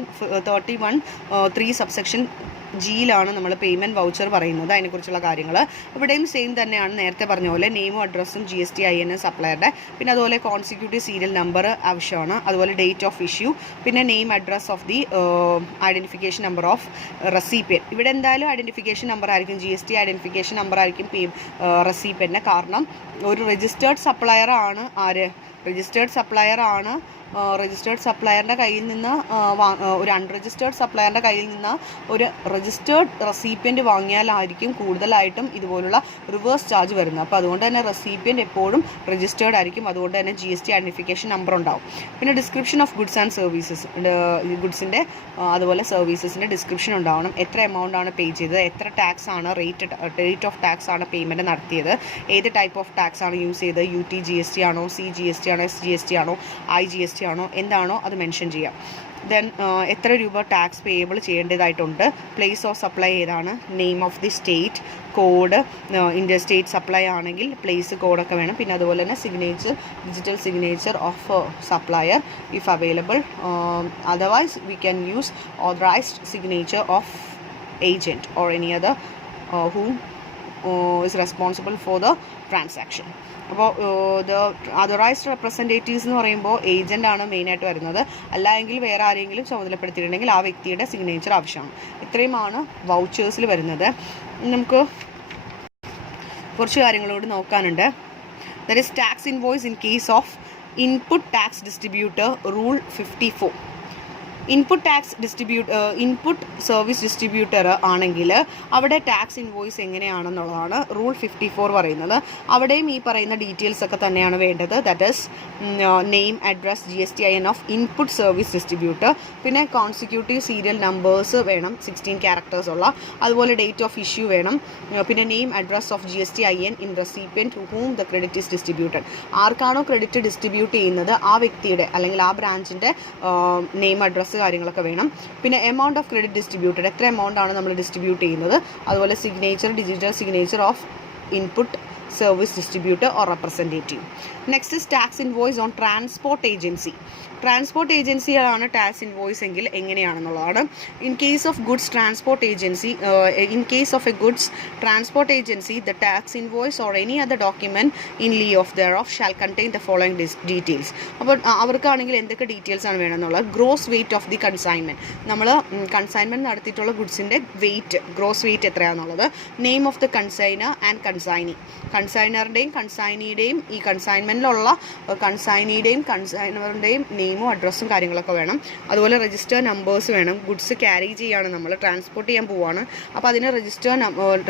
31(3) സബ്സെക്ഷൻ ജിയിലാണ് നമ്മൾ പേയ്മെൻറ്റ് വൗച്ചർ പറയുന്നത്, അതിനെക്കുറിച്ചുള്ള കാര്യങ്ങൾ. ഇവിടെയും സെയിം തന്നെയാണ്, നേരത്തെ പറഞ്ഞ പോലെ നെയിമും അഡ്രസ്സും GST IN സപ്ലയറുടെ, പിന്നെ അതുപോലെ കോൺസിക്യൂട്ടീവ് സീരിയൽ നമ്പർ ആവശ്യമാണ്, അതുപോലെ ഡേറ്റ് ഓഫ് ഇഷ്യൂ, പിന്നെ name address of the identification number of recipient. ഇവിടെ എന്തായാലും ഐഡൻറ്റിഫിക്കേഷൻ നമ്പർ ആയിരിക്കും, GST ഐഡൻറ്റിഫിക്കേഷൻ നമ്പർ ആയിരിക്കും റെസിപ്പിയൻ്റെ. കാരണം ഒരു രജിസ്റ്റേർഡ് സപ്ലയർ ആണ് രജിസ്റ്റേർഡ് സപ്ലയറിൻ്റെ കയ്യിൽ നിന്ന് ഒരു അൺരജിസ്റ്റേർഡ് സപ്ലയറിൻ്റെ കയ്യിൽ നിന്ന് ഒരു രജിസ്റ്റേർഡ് റെസിപ്പിയൻറ്റ് വാങ്ങിയാലായിരിക്കും കൂടുതലായിട്ടും ഇതുപോലുള്ള റിവേഴ്സ് ചാർജ് വരുന്നത്. അപ്പോൾ അതുകൊണ്ട് തന്നെ റെസിപ്പിയൻറ്റ് എപ്പോഴും രജിസ്റ്റേർഡ് ആയിരിക്കും, അതുകൊണ്ട് തന്നെ GST ഐഡൻറ്റിഫിക്കേഷൻ നമ്പർ ഉണ്ടാവും. പിന്നെ description of goods and services, ഗുഡ്സിൻ്റെ അതുപോലെ സർവീസസിൻ്റെ ഡിസ്ക്രിപ്ഷൻ ഉണ്ടാവണം. എത്ര എമൗണ്ട് ആണ് പേ ചെയ്തത്, എത്ര ടാക്സ് ആണ്, റേറ്റ് ഓഫ് ടാക്സ് ആണ് പേയ്മെൻറ്റ് നടത്തിയത്, ഏത് ടൈപ്പ് ഓഫ് ടാക്സ് ആണ് യൂസ് ചെയ്തത്, UT GST ആണോ, CGST ആണോ, SGST ആണോ, IGST ആണോ, എന്താണോ അത് മെൻഷൻ ചെയ്യാം. ദെൻ എത്ര രൂപ ടാക്സ് പേയബിൾ ചെയ്യേണ്ടതായിട്ടുണ്ട്, പ്ലേസ് ഓഫ് സപ്ലൈ ഏതാണ്, name of the state, code, India state supply ആണെങ്കിൽ പ്ലേസ് കോഡൊക്കെ വേണം. പിന്നെ അതുപോലെ തന്നെ digital signature of supplier if available, otherwise we can use authorised signature of agent or any other who is responsible for the transaction. അപ്പോൾ അതറൈസ്ഡ് റെപ്രസെൻറ്റേറ്റീവ്സ് എന്ന് പറയുമ്പോൾ ഏജൻ്റാണ് മെയിനായിട്ട് വരുന്നത്. അല്ല എങ്കിൽ വേറെ ആരെങ്കിലും ചുമതലപ്പെടുത്തിയിട്ടുണ്ടെങ്കിൽ ആ വ്യക്തിയുടെ സിഗ്നേച്ചർ ആവശ്യമാണ്. ഇത്രയുമാണ് വൗച്ചേഴ്സിൽ വരുന്നത്. നമുക്ക് കുറച്ച് കാര്യങ്ങളോട് നോക്കാനുണ്ട്. That is tax invoice in case of input tax distributor rule 54. Input service distributor ആണെങ്കിൽ അവിടെ ടാക്സ് ഇൻവോയ്സ് എങ്ങനെയാണെന്നുള്ളതാണ് റൂൾ 54 പറയുന്നത്. അവിടെയും ഈ പറയുന്ന ഡീറ്റെയിൽസ് ഒക്കെ തന്നെയാണ് വേണ്ടത്. That is name, address, GSTIN of input service distributor, പിന്നെ കോൺസിക്യൂട്ടീവ് സീരിയൽ നമ്പേഴ്സ് വേണം 16 ക്യാരക്ടേഴ്സ് ഉള്ള, അതുപോലെ ഡേറ്റ് ഓഫ് ഇഷ്യൂ വേണം, പിന്നെ name, address of GSTIN in recipient to whom the credit is distributed. ആർക്കാണോ ക്രെഡിറ്റ് ഡിസ്ട്രിബ്യൂട്ട് ചെയ്യുന്നത് ആ വ്യക്തിയുടെ അല്ലെങ്കിൽ ആ ബ്രാഞ്ചിൻ്റെ നെയിം, അഡ്രസ്സ് കാര്യങ്ങളൊക്കെ വേണം. പിന്നെ എമൗണ്ട് ഓഫ് ക്രെഡിറ്റ് ഡിസ്ട്രിബ്യൂട്ടഡ്, എത്ര എമൗണ്ട് ആണ് നമ്മൾ ഡിസ്ട്രിബ്യൂട്ട് ചെയ്യുന്നത്, അതുപോലെ signature, digital signature of input service distributor or representative. Next is tax invoice on transport agency. Transport ഏജൻസികളാണ് ടാക്സ് ഇൻവോയ്സ് എങ്കിൽ എങ്ങനെയാണെന്നുള്ളതാണ്. In case of goods transport agency the tax invoice or any other document in lieu of thereof shall contain the following details. അപ്പോൾ അവർക്കാണെങ്കിൽ എന്തൊക്കെ ഡീറ്റെയിൽസ് ആണ് വേണമെന്നുള്ളത്, gross weight of the consignment, നമ്മൾ കൺസൈൻമെൻറ്റ് നടത്തിയിട്ടുള്ള ഗുഡ്സിൻ്റെ വെയിറ്റ്, ഗ്രോസ് വെയിറ്റ് എത്രയാണെന്നുള്ളത്, name of the consignor and consignee, കൺസൈനറുടെയും കൺസൈനിയുടെയും ഈ കൺസൈൻമെൻറ്റിലുള്ള കൺസൈനറുടെയും നെയിമും അഡ്രസ്സും കാര്യങ്ങളൊക്കെ വേണം. അതുപോലെ രജിസ്റ്റർ നമ്പേഴ്സ് വേണം. ഗുഡ്സ് ക്യാരി ചെയ്യുകയാണ്, നമ്മൾ ട്രാൻസ്പോർട്ട് ചെയ്യാൻ പോവുകയാണ്, അപ്പോൾ അതിന്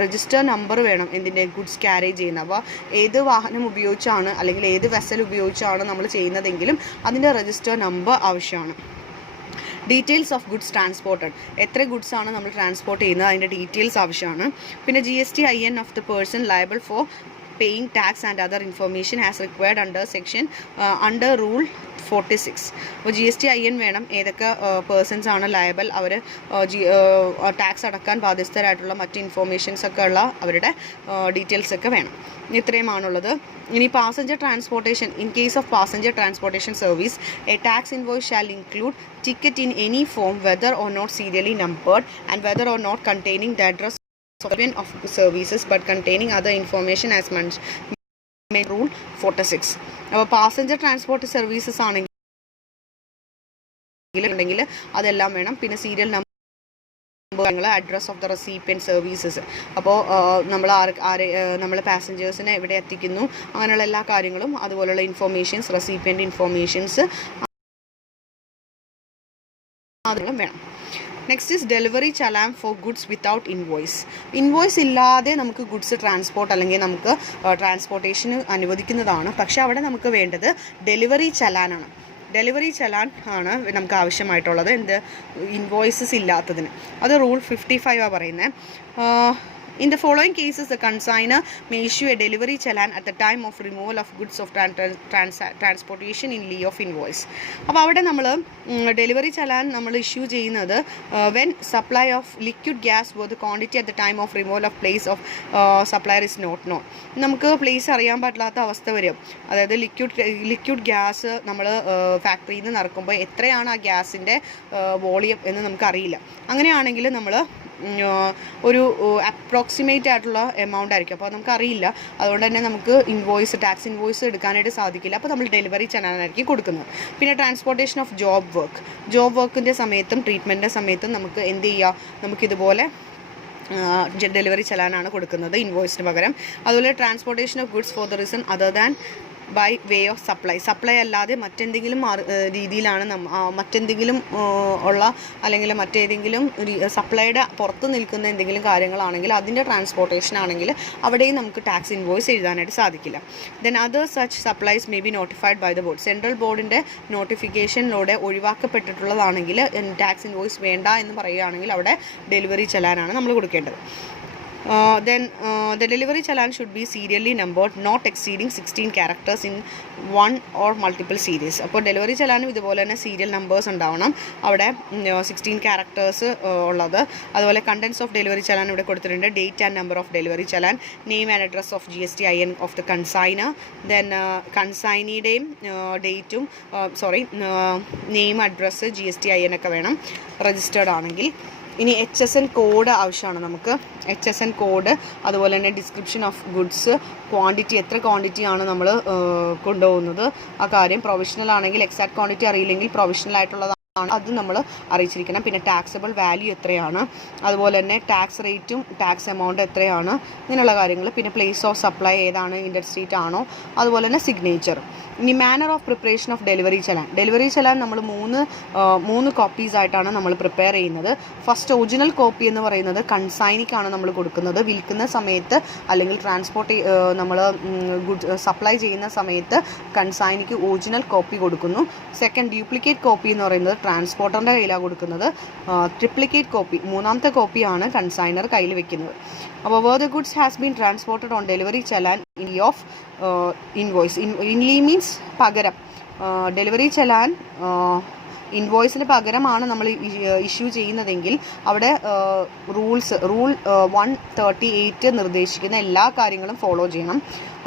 രജിസ്റ്റർ നമ്പർ വേണം എന്തിൻ്റെ, ഗുഡ്സ് ക്യാരി ചെയ്യുന്നത്. അപ്പോൾ ഏത് വാഹനം ഉപയോഗിച്ചാണ് അല്ലെങ്കിൽ ഏത് വെസൽ ഉപയോഗിച്ചാണ് നമ്മൾ ചെയ്യുന്നതെങ്കിലും അതിൻ്റെ രജിസ്റ്റർ നമ്പർ ആവശ്യമാണ്. ഡീറ്റെയിൽസ് ഓഫ് ഗുഡ്സ് ട്രാൻസ്പോർട്ടഡ്, എത്ര ഗുഡ്സ് ആണ് നമ്മൾ ട്രാൻസ്പോർട്ട് ചെയ്യുന്നത് അതിൻ്റെ ഡീറ്റെയിൽസ് ആവശ്യമാണ്. പിന്നെ GSTIN of the person liable four paying tax and other information as required under rule 46. അപ്പോൾ GSTIN വേണം, ഏതൊക്കെ പേഴ്സൺസ് ആണ് ലയബിൾ, അവർ ടാക്സ് അടക്കാൻ ബാധ്യസ്ഥരായിട്ടുള്ള മറ്റ് ഇൻഫോർമേഷൻസ് ഒക്കെ ഉള്ള അവരുടെ ഡീറ്റെയിൽസ് ഒക്കെ വേണം. ഇത്രയുമാണുള്ളത്. ഇനി passenger transportation, in case of passenger transportation service A tax invoice shall include ticket in any form whether or not serially numbered and whether or not containing the address of services but containing other information as mentioned rule 46. അപ്പോൾ പാസഞ്ചർ ട്രാൻസ്പോർട്ട് സർവീസസ് ആണെങ്കിൽ അതെല്ലാം വേണം. പിന്നെ serial number, address of the recipient services, അപ്പോൾ നമ്മൾ പാസഞ്ചേഴ്സിനെ എവിടെ എത്തിക്കുന്നു അങ്ങനെയുള്ള എല്ലാ കാര്യങ്ങളും, അതുപോലുള്ള ഇൻഫോർമേഷൻസ്, റെസിപ്പിയൻറ്റ് ഇൻഫോർമേഷൻസ് അതെല്ലാം വേണം. Next is delivery challan four goods without invoice ഇല്ലാതെ നമുക്ക് ഗുഡ്സ് ട്രാൻസ്പോർട്ട് അല്ലെങ്കിൽ നമുക്ക് ട്രാൻസ്പോർട്ടേഷന് അനുവദിക്കുന്നതാണ്. പക്ഷേ അവിടെ നമുക്ക് വേണ്ടത് ഡെലിവറി ചലാനാണ്. ഡെലിവറി ചലാൻ ആണ് നമുക്ക് ആവശ്യമായിട്ടുള്ളത്, ഇൻവോയ്സസ് ഇല്ലാത്തതിന്. അത് റൂൾ 55 പറയുന്നത്. In the following cases, the consignor may issue a delivery challan at the time of removal of goods of transportation in lieu of invoice. അപ്പോൾ അവിടെ നമ്മൾ ഡെലിവറി ചലാൻ നമ്മൾ ഇഷ്യൂ ചെയ്യുന്നത് when supply of liquid gas was the quantity at the time of removal of place of supplier is not known. നമുക്ക് പ്ലേസ് അറിയാൻ പറ്റാത്ത അവസ്ഥ വരും. അതായത് ലിക്വിഡ് ഗ്യാസ് നമ്മൾ ഫാക്ടറിയിൽ നിന്ന് നടക്കുമ്പോൾ എത്രയാണ് ആ ഗ്യാസിൻ്റെ വോളിയം എന്ന് നമുക്കറിയില്ല. അങ്ങനെയാണെങ്കിൽ നമ്മൾ ഒരു അപ്രോക്സിമേറ്റ് ആയിട്ടുള്ള എമൗണ്ട് ആയിരിക്കും, അപ്പോൾ നമുക്കറിയില്ല. അതുകൊണ്ട് തന്നെ നമുക്ക് ടാക്സ് ഇൻവോയ്സ് എടുക്കാനായിട്ട് സാധിക്കില്ല. അപ്പോൾ നമ്മൾ ഡെലിവറി ചലാനായിരിക്കും കൊടുക്കുന്നത്. പിന്നെ ട്രാൻസ്പോർട്ടേഷൻ ഓഫ് ജോബ് വർക്കിൻ്റെ സമയത്തും ട്രീറ്റ്മെൻറ്റിൻ്റെ സമയത്തും നമുക്ക് എന്ത് ചെയ്യുക, നമുക്കിതുപോലെ ഡെലിവറി ചലാനാണ് കൊടുക്കുന്നത് ഇൻവോയ്സിന് പകരം. അതുപോലെ transportation of goods for the reason other than by way of supply അല്ലാതെ മറ്റെന്തെങ്കിലും രീതിയിലാണ് മറ്റെന്തെങ്കിലും ഉള്ള അല്ലെങ്കിൽ മറ്റേതെങ്കിലും സപ്ലൈയുടെ പുറത്ത് നിൽക്കുന്ന എന്തെങ്കിലും കാര്യങ്ങളാണെങ്കിൽ അതിൻ്റെ ട്രാൻസ്പോർട്ടേഷൻ ആണെങ്കിൽ അവിടെയും നമുക്ക് ടാക്സ് ഇൻവോയ്സ് എഴുതാനായിട്ട് സാധിക്കില്ല. Then other such supplies may be notified by the board. Central ബോർഡിൻ്റെ നോട്ടിഫിക്കേഷനിലൂടെ ഒഴിവാക്കപ്പെട്ടിട്ടുള്ളതാണെങ്കിൽ ടാക്സ് ഇൻവോയ്സ് വേണ്ട എന്ന് പറയുകയാണെങ്കിൽ അവിടെ ഡെലിവറി ചലാനാണ് നമ്മൾ കൊടുക്കേണ്ടത്. Then the delivery challan should be serially numbered, not exceeding 16 characters in one or multiple series. അപ്പോൾ ഡെലിവറി ചലാനും ഇതുപോലെ തന്നെ സീരിയൽ നമ്പേഴ്സ് ഉണ്ടാവണം, അവിടെ 16 ക്യാരക്ടേഴ്സ് ഉള്ളത്. അതുപോലെ കണ്ടൻസ് ഓഫ് ഡെലിവറി ചലാൻ ഇവിടെ കൊടുത്തിട്ടുണ്ട്. Date and number of delivery challan, name and address of GSTIN of the consignor, then കൺസൈനിയുടെയും ഡേറ്റും നെയിം, അഡ്രസ്സ്, GSTIN ഒക്കെ വേണം രജിസ്റ്റേർഡ് ആണെങ്കിൽ. ഇനി HSN കോഡ് ആവശ്യമാണ് നമുക്ക്. HSN കോഡ്, അതുപോലെ തന്നെ ഡിസ്ക്രിപ്ഷൻ ഓഫ് ഗുഡ്സ്, ക്വാണ്ടിറ്റി, എത്ര ക്വാണ്ടിറ്റിയാണ് നമ്മൾ കൊണ്ടുപോകുന്നത് ആ കാര്യം. പ്രൊവിഷണൽ ആണെങ്കിൽ എക്സാക്ട് ക്വാണ്ടിറ്റി അറിയില്ലെങ്കിൽ പ്രൊവിഷണൽ ആയിട്ടുള്ളത് അത് നമ്മൾ അറിയിച്ചിരിക്കണം. പിന്നെ ടാക്സബിൾ വാല്യൂ എത്രയാണ്, അതുപോലെ തന്നെ ടാക്സ് റേറ്റും ടാക്സ് എമൗണ്ട് എത്രയാണ്, ഇങ്ങനെയുള്ള കാര്യങ്ങൾ. പിന്നെ പ്ലേസ് ഓഫ് സപ്ലൈ ഏതാണ്, ഇൻഡർസ്റ്റേറ്റ് ആണോ, അതുപോലെ തന്നെ സിഗ്നേച്ചർ. ഇനി manner of preparation of delivery challan. Delivery challan നമ്മൾ മൂന്ന് കോപ്പീസ് ആയിട്ടാണ് നമ്മൾ പ്രിപ്പയർ ചെയ്യുന്നത്. ഫസ്റ്റ് ഒറിജിനൽ കോപ്പി എന്ന് പറയുന്നത് കൺസൈനിക്കാണ് നമ്മൾ കൊടുക്കുന്നത്. വിൽക്കുന്ന സമയത്ത് അല്ലെങ്കിൽ ട്രാൻസ്പോർട്ട് നമ്മൾ സപ്ലൈ ചെയ്യുന്ന സമയത്ത് കൺസൈനിക്ക് ഒറിജിനൽ കോപ്പി കൊടുക്കുന്നു. സെക്കൻഡ് ഡ്യൂപ്ലിക്കേറ്റ് കോപ്പി എന്ന് പറയുന്നത് ട്രാൻസ്പോർട്ടറിൻ്റെ കയ്യിലാണ് കൊടുക്കുന്നത്. ട്രിപ്ലിക്കേറ്റ് കോപ്പി, മൂന്നാമത്തെ കോപ്പിയാണ് കൺസൈനർ കയ്യിൽ വെക്കുന്നത്. അപ്പോൾ where the goods has been transported on delivery challan in of invoice. In lieu means പകരം. ഡെലിവറി ചലാൻ ഇൻവോയ്സിന് പകരമാണ് നമ്മൾ ഇഷ്യൂ ചെയ്യുന്നതെങ്കിൽ അവിടെ റൂൾ 138 നിർദ്ദേശിക്കുന്ന എല്ലാ കാര്യങ്ങളും ഫോളോ ചെയ്യണം.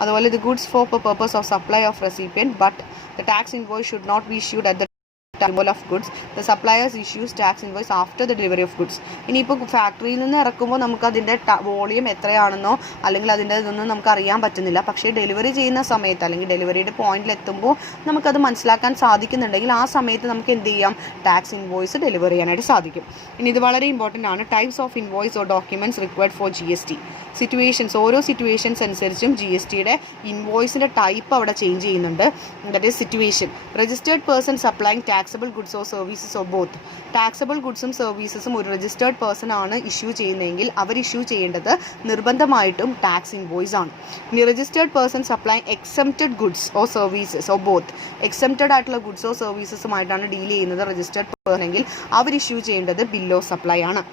അതുപോലെ the goods for purpose of supply of recipient but the tax invoice should not be issued at the of goods. The suppliers issues tax invoice after the delivery of goods. ഇനിയിപ്പോൾ ഫാക്ടറിയിൽ നിന്ന് ഇറക്കുമ്പോൾ നമുക്ക് അതിൻ്റെ വോളിയം എത്രയാണെന്നോ അല്ലെങ്കിൽ അതിൻ്റെ ഇതൊന്നും നമുക്ക് അറിയാൻ പറ്റുന്നില്ല. പക്ഷേ ഡെലിവറി ചെയ്യുന്ന സമയത്ത് അല്ലെങ്കിൽ ഡെലിവറിയുടെ പോയിന്റിൽ എത്തുമ്പോൾ നമുക്കത് മനസ്സിലാക്കാൻ സാധിക്കുന്നുണ്ടെങ്കിൽ ആ സമയത്ത് നമുക്ക് എന്ത് ചെയ്യാം, ടാക്സ് ഇൻവോയ്സ് ഡെലിവർ ചെയ്യാനായിട്ട് സാധിക്കും. ഇനി ഇത് വളരെ ഇമ്പോർട്ടൻ്റ് ആണ്. Types of invoice or documents required for GST. Situations, ഓരോ സിറ്റുവേഷൻസ് അനുസരിച്ചും GSTയുടെ ഇൻവോയ്സിൻ്റെ ടൈപ്പ് അവിടെ ചേഞ്ച് ചെയ്യുന്നുണ്ട്. That is situation. Registered person supplying taxable goods or services or both. ടാക്സബിൾ ഗുഡ്സും സർവീസസും ഒരു രജിസ്റ്റേർഡ് പേഴ്സൺ ആണ് ഇഷ്യൂ ചെയ്യുന്നതെങ്കിൽ അവർ ഇഷ്യൂ ചെയ്യേണ്ടത് നിർബന്ധമായിട്ടും ടാക്സ് ഇൻവോയ്സ് ആണ്. ഇനി registered person supplying exempted goods or services or both. Exempted ആയിട്ടുള്ള ഗുഡ്സ് ഓർ സർവീസസുമായിട്ടാണ് ഡീൽ ചെയ്യുന്നത് രജിസ്റ്റേർഡ് പേഴ്സൺ എങ്കിൽ അവർ ഇഷ്യൂ ചെയ്യേണ്ടത് ബിൽ ഓഫ് സപ്ലൈ ആണ്.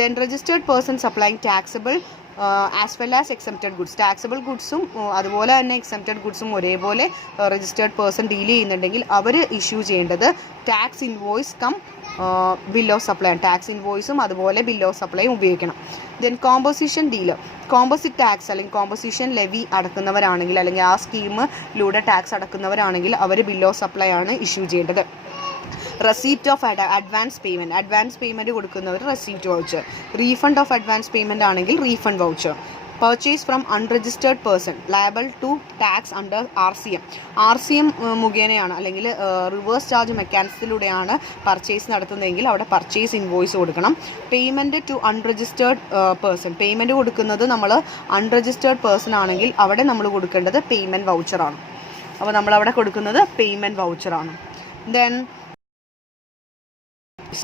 Then registered person supplying taxable as well as exempted goods. Taxable ഗുഡ്സും അതുപോലെ തന്നെ എക്സംപ്റ്റഡ് ഗുഡ്സും ഒരേപോലെ രജിസ്റ്റേർഡ് പേഴ്സൺ ഡീൽ ചെയ്യുന്നുണ്ടെങ്കിൽ അവർ ഇഷ്യൂ ചെയ്യേണ്ടത് tax invoice cum bill of supply. Tax ഇൻവോയ്സും അതുപോലെ ബിൽ ഓഫ് സപ്ലൈയും ഉപയോഗിക്കണം. Then composition dealer, composite tax അല്ലെങ്കിൽ കോമ്പോസിഷൻ ലെവി അടക്കുന്നവരാണെങ്കിൽ അല്ലെങ്കിൽ ആ സ്കീമിലൂടെ ടാക്സ് അടക്കുന്നവരാണെങ്കിൽ അവർ ബിൽ ഓഫ് സപ്ലൈ ആണ് ഇഷ്യൂ ചെയ്യേണ്ടത്. Receipt of advance payment, advance payment കൊടുക്കുന്നവർ receipt voucher. Refund of advance payment ആണെങ്കിൽ refund voucher. Purchase from unregistered person liable to tax under RCM മുഖേനയാണ് അല്ലെങ്കിൽ റിവേഴ്സ് ചാർജ് മെക്കാനിസത്തിലൂടെയാണ് പർച്ചേസ് നടത്തുന്നതെങ്കിൽ അവിടെ പർച്ചേസ് ഇൻവോയ്സ് കൊടുക്കണം. Payment to unregistered person, payment കൊടുക്കുന്നത് നമ്മൾ അൺരജിസ്റ്റേർഡ് പേഴ്സൺ ആണെങ്കിൽ അവിടെ നമ്മൾ കൊടുക്കേണ്ടത് പേയ്മെൻറ്റ് വൗച്ചറാണ്. അപ്പോൾ നമ്മളവിടെ കൊടുക്കുന്നത് പേയ്മെൻറ്റ് വൗച്ചറാണ്. ദെൻ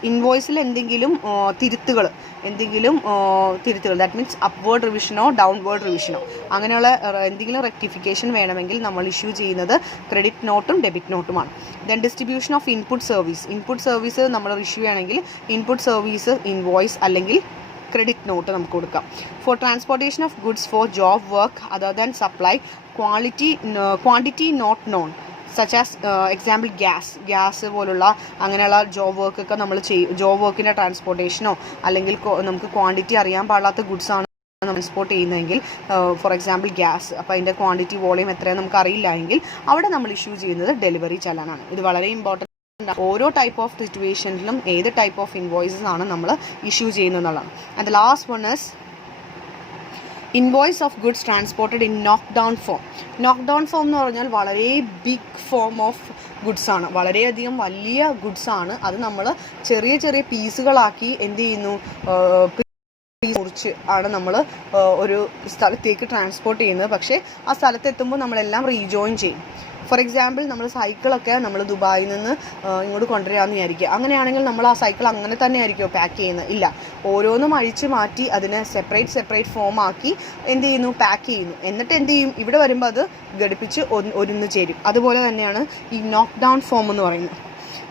ഇൻവോയ്സിൽ എന്തെങ്കിലും തിരുത്തുകൾ ദാറ്റ് മീൻസ് അപ്വേർഡ് റിവിഷനോ ഡൗൺവേർഡ് റിവിഷനോ അങ്ങനെയുള്ള എന്തെങ്കിലും റെക്ടിഫിക്കേഷൻ വേണമെങ്കിൽ നമ്മൾ ഇഷ്യൂ ചെയ്യുന്നത് ക്രെഡിറ്റ് നോട്ടും ഡെബിറ്റ് നോട്ടുമാണ്. Then distribution of input service നമ്മൾ ഇഷ്യൂ ചെയ്യണമെങ്കിൽ ഇൻപുട്ട് സർവീസ് ഇൻവോയ്സ് അല്ലെങ്കിൽ ക്രെഡിറ്റ് നോട്ട് നമുക്ക് കൊടുക്കാം. For transportation of goods for job work other than supply quantity not known such as example gas പോലുള്ള അങ്ങനെയുള്ള ജോബ് വർക്കൊക്കെ നമ്മൾ ജോബ് വർക്കിൻ്റെ ട്രാൻസ്പോർട്ടേഷനോ അല്ലെങ്കിൽ നമുക്ക് ക്വാണ്ടിറ്റി അറിയാൻ പാടില്ലാത്ത ഗുഡ്സാണ് ട്രാൻസ്പോർട്ട് ചെയ്യുന്നതെങ്കിൽ ഫോർ എക്സാമ്പിൾ ഗ്യാസ്, അപ്പോൾ അതിൻ്റെ ക്വാണ്ടിറ്റി വോളിയം എത്രയാണ് നമുക്ക് അറിയില്ല എങ്കിൽ അവിടെ നമ്മൾ ഇഷ്യൂ ചെയ്യുന്നത് ഡെലിവറി ചലാനാണ്. ഇത് വളരെ ഇമ്പോർട്ടൻ്റ്. ഓരോ ടൈപ്പ് ഓഫ് സിറ്റുവേഷനിലും ഏത് ടൈപ്പ് ഓഫ് ഇൻവോയ്സസ് ആണ് നമ്മൾ ഇഷ്യൂ ചെയ്യുന്നതെന്നുള്ളതാണ്. And the last one is invoice of goods transported in knock down form എന്ന് പറഞ്ഞാൽ വളരെ ബിഗ് ഫോം ഓഫ് ഗുഡ്സ് ആണ്, വളരെയധികം വലിയ ഗുഡ്സ് ആണ്. അത് നമ്മൾ ചെറിയ ചെറിയ പീസുകളാക്കി എന്ത് ചെയ്യുന്നു, മുറിച്ച് ആണ് നമ്മൾ ഒരു സ്ഥലത്തേക്ക് ട്രാൻസ്പോർട്ട് ചെയ്യുന്നത്. പക്ഷേ ആ സ്ഥലത്തെത്തുമ്പോൾ നമ്മളെല്ലാം റീജോയിൻ ചെയ്യും. ഫോർ എക്സാമ്പിൾ നമ്മൾ സൈക്കിളൊക്കെ നമ്മൾ ദുബായിൽ നിന്ന് ഇങ്ങോട്ട് കൊണ്ടുവരാമെന്ന് വിചാരിക്കുക. അങ്ങനെയാണെങ്കിൽ നമ്മൾ ആ സൈക്കിൾ അങ്ങനെ തന്നെ ആയിരിക്കുമോ പാക്ക് ചെയ്യുന്നത്? ഇല്ല, ഓരോന്നും അഴിച്ച് മാറ്റി അതിനെ സെപ്പറേറ്റ് ഫോം ആക്കി എന്ത് ചെയ്യുന്നു, പാക്ക് ചെയ്യുന്നു. എന്നിട്ട് എന്ത് ചെയ്യും, ഇവിടെ വരുമ്പോൾ അത് ഘടിപ്പിച്ച് ഒരുന്ന് ചേരും. അതുപോലെ തന്നെയാണ് ഈ നോക്ക് ഡൗൺ ഫോം എന്ന് പറയുന്നത്.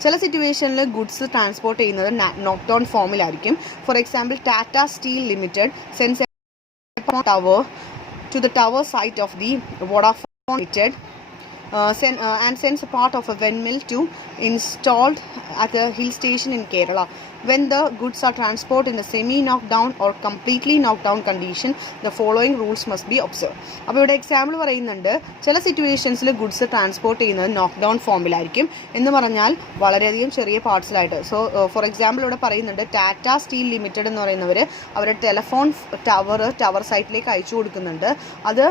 ചില സിറ്റുവേഷനിൽ ഗുഡ്സ് ട്രാൻസ്പോർട്ട് ചെയ്യുന്നത് നോക്ക് ഡൗൺ ഫോമിലായിരിക്കും. For example Tata steel limited sends tower to the tower site of the Vodafone limited and sends a part of a windmill to installed at a hill station in Kerala. when the goods are transported in a semi-knockdown or completely knockdown condition, the following rules must be observed. അപ്പോൾ ഇവിടെ എക്സാമ്പിൾ പറയുന്നുണ്ട്, ചില സിറ്റുവേഷൻസിൽ ഗുഡ്സ് ട്രാൻസ്പോർട്ട് ചെയ്യുന്നത് നോക്ക് ഡൗൺ ഫോമിലായിരിക്കും, എന്ന് പറഞ്ഞാൽ വളരെയധികം ചെറിയ പാർട്സിലായിട്ട്. സോ ഫോർ എക്സാമ്പിൾ ഇവിടെ പറയുന്നുണ്ട്, ടാറ്റ സ്റ്റീൽ ലിമിറ്റഡ് എന്ന് പറയുന്നവർ അവരുടെ ടെലഫോൺ ടവർ സൈറ്റിലേക്ക് അയച്ചു കൊടുക്കുന്നുണ്ട്. അത്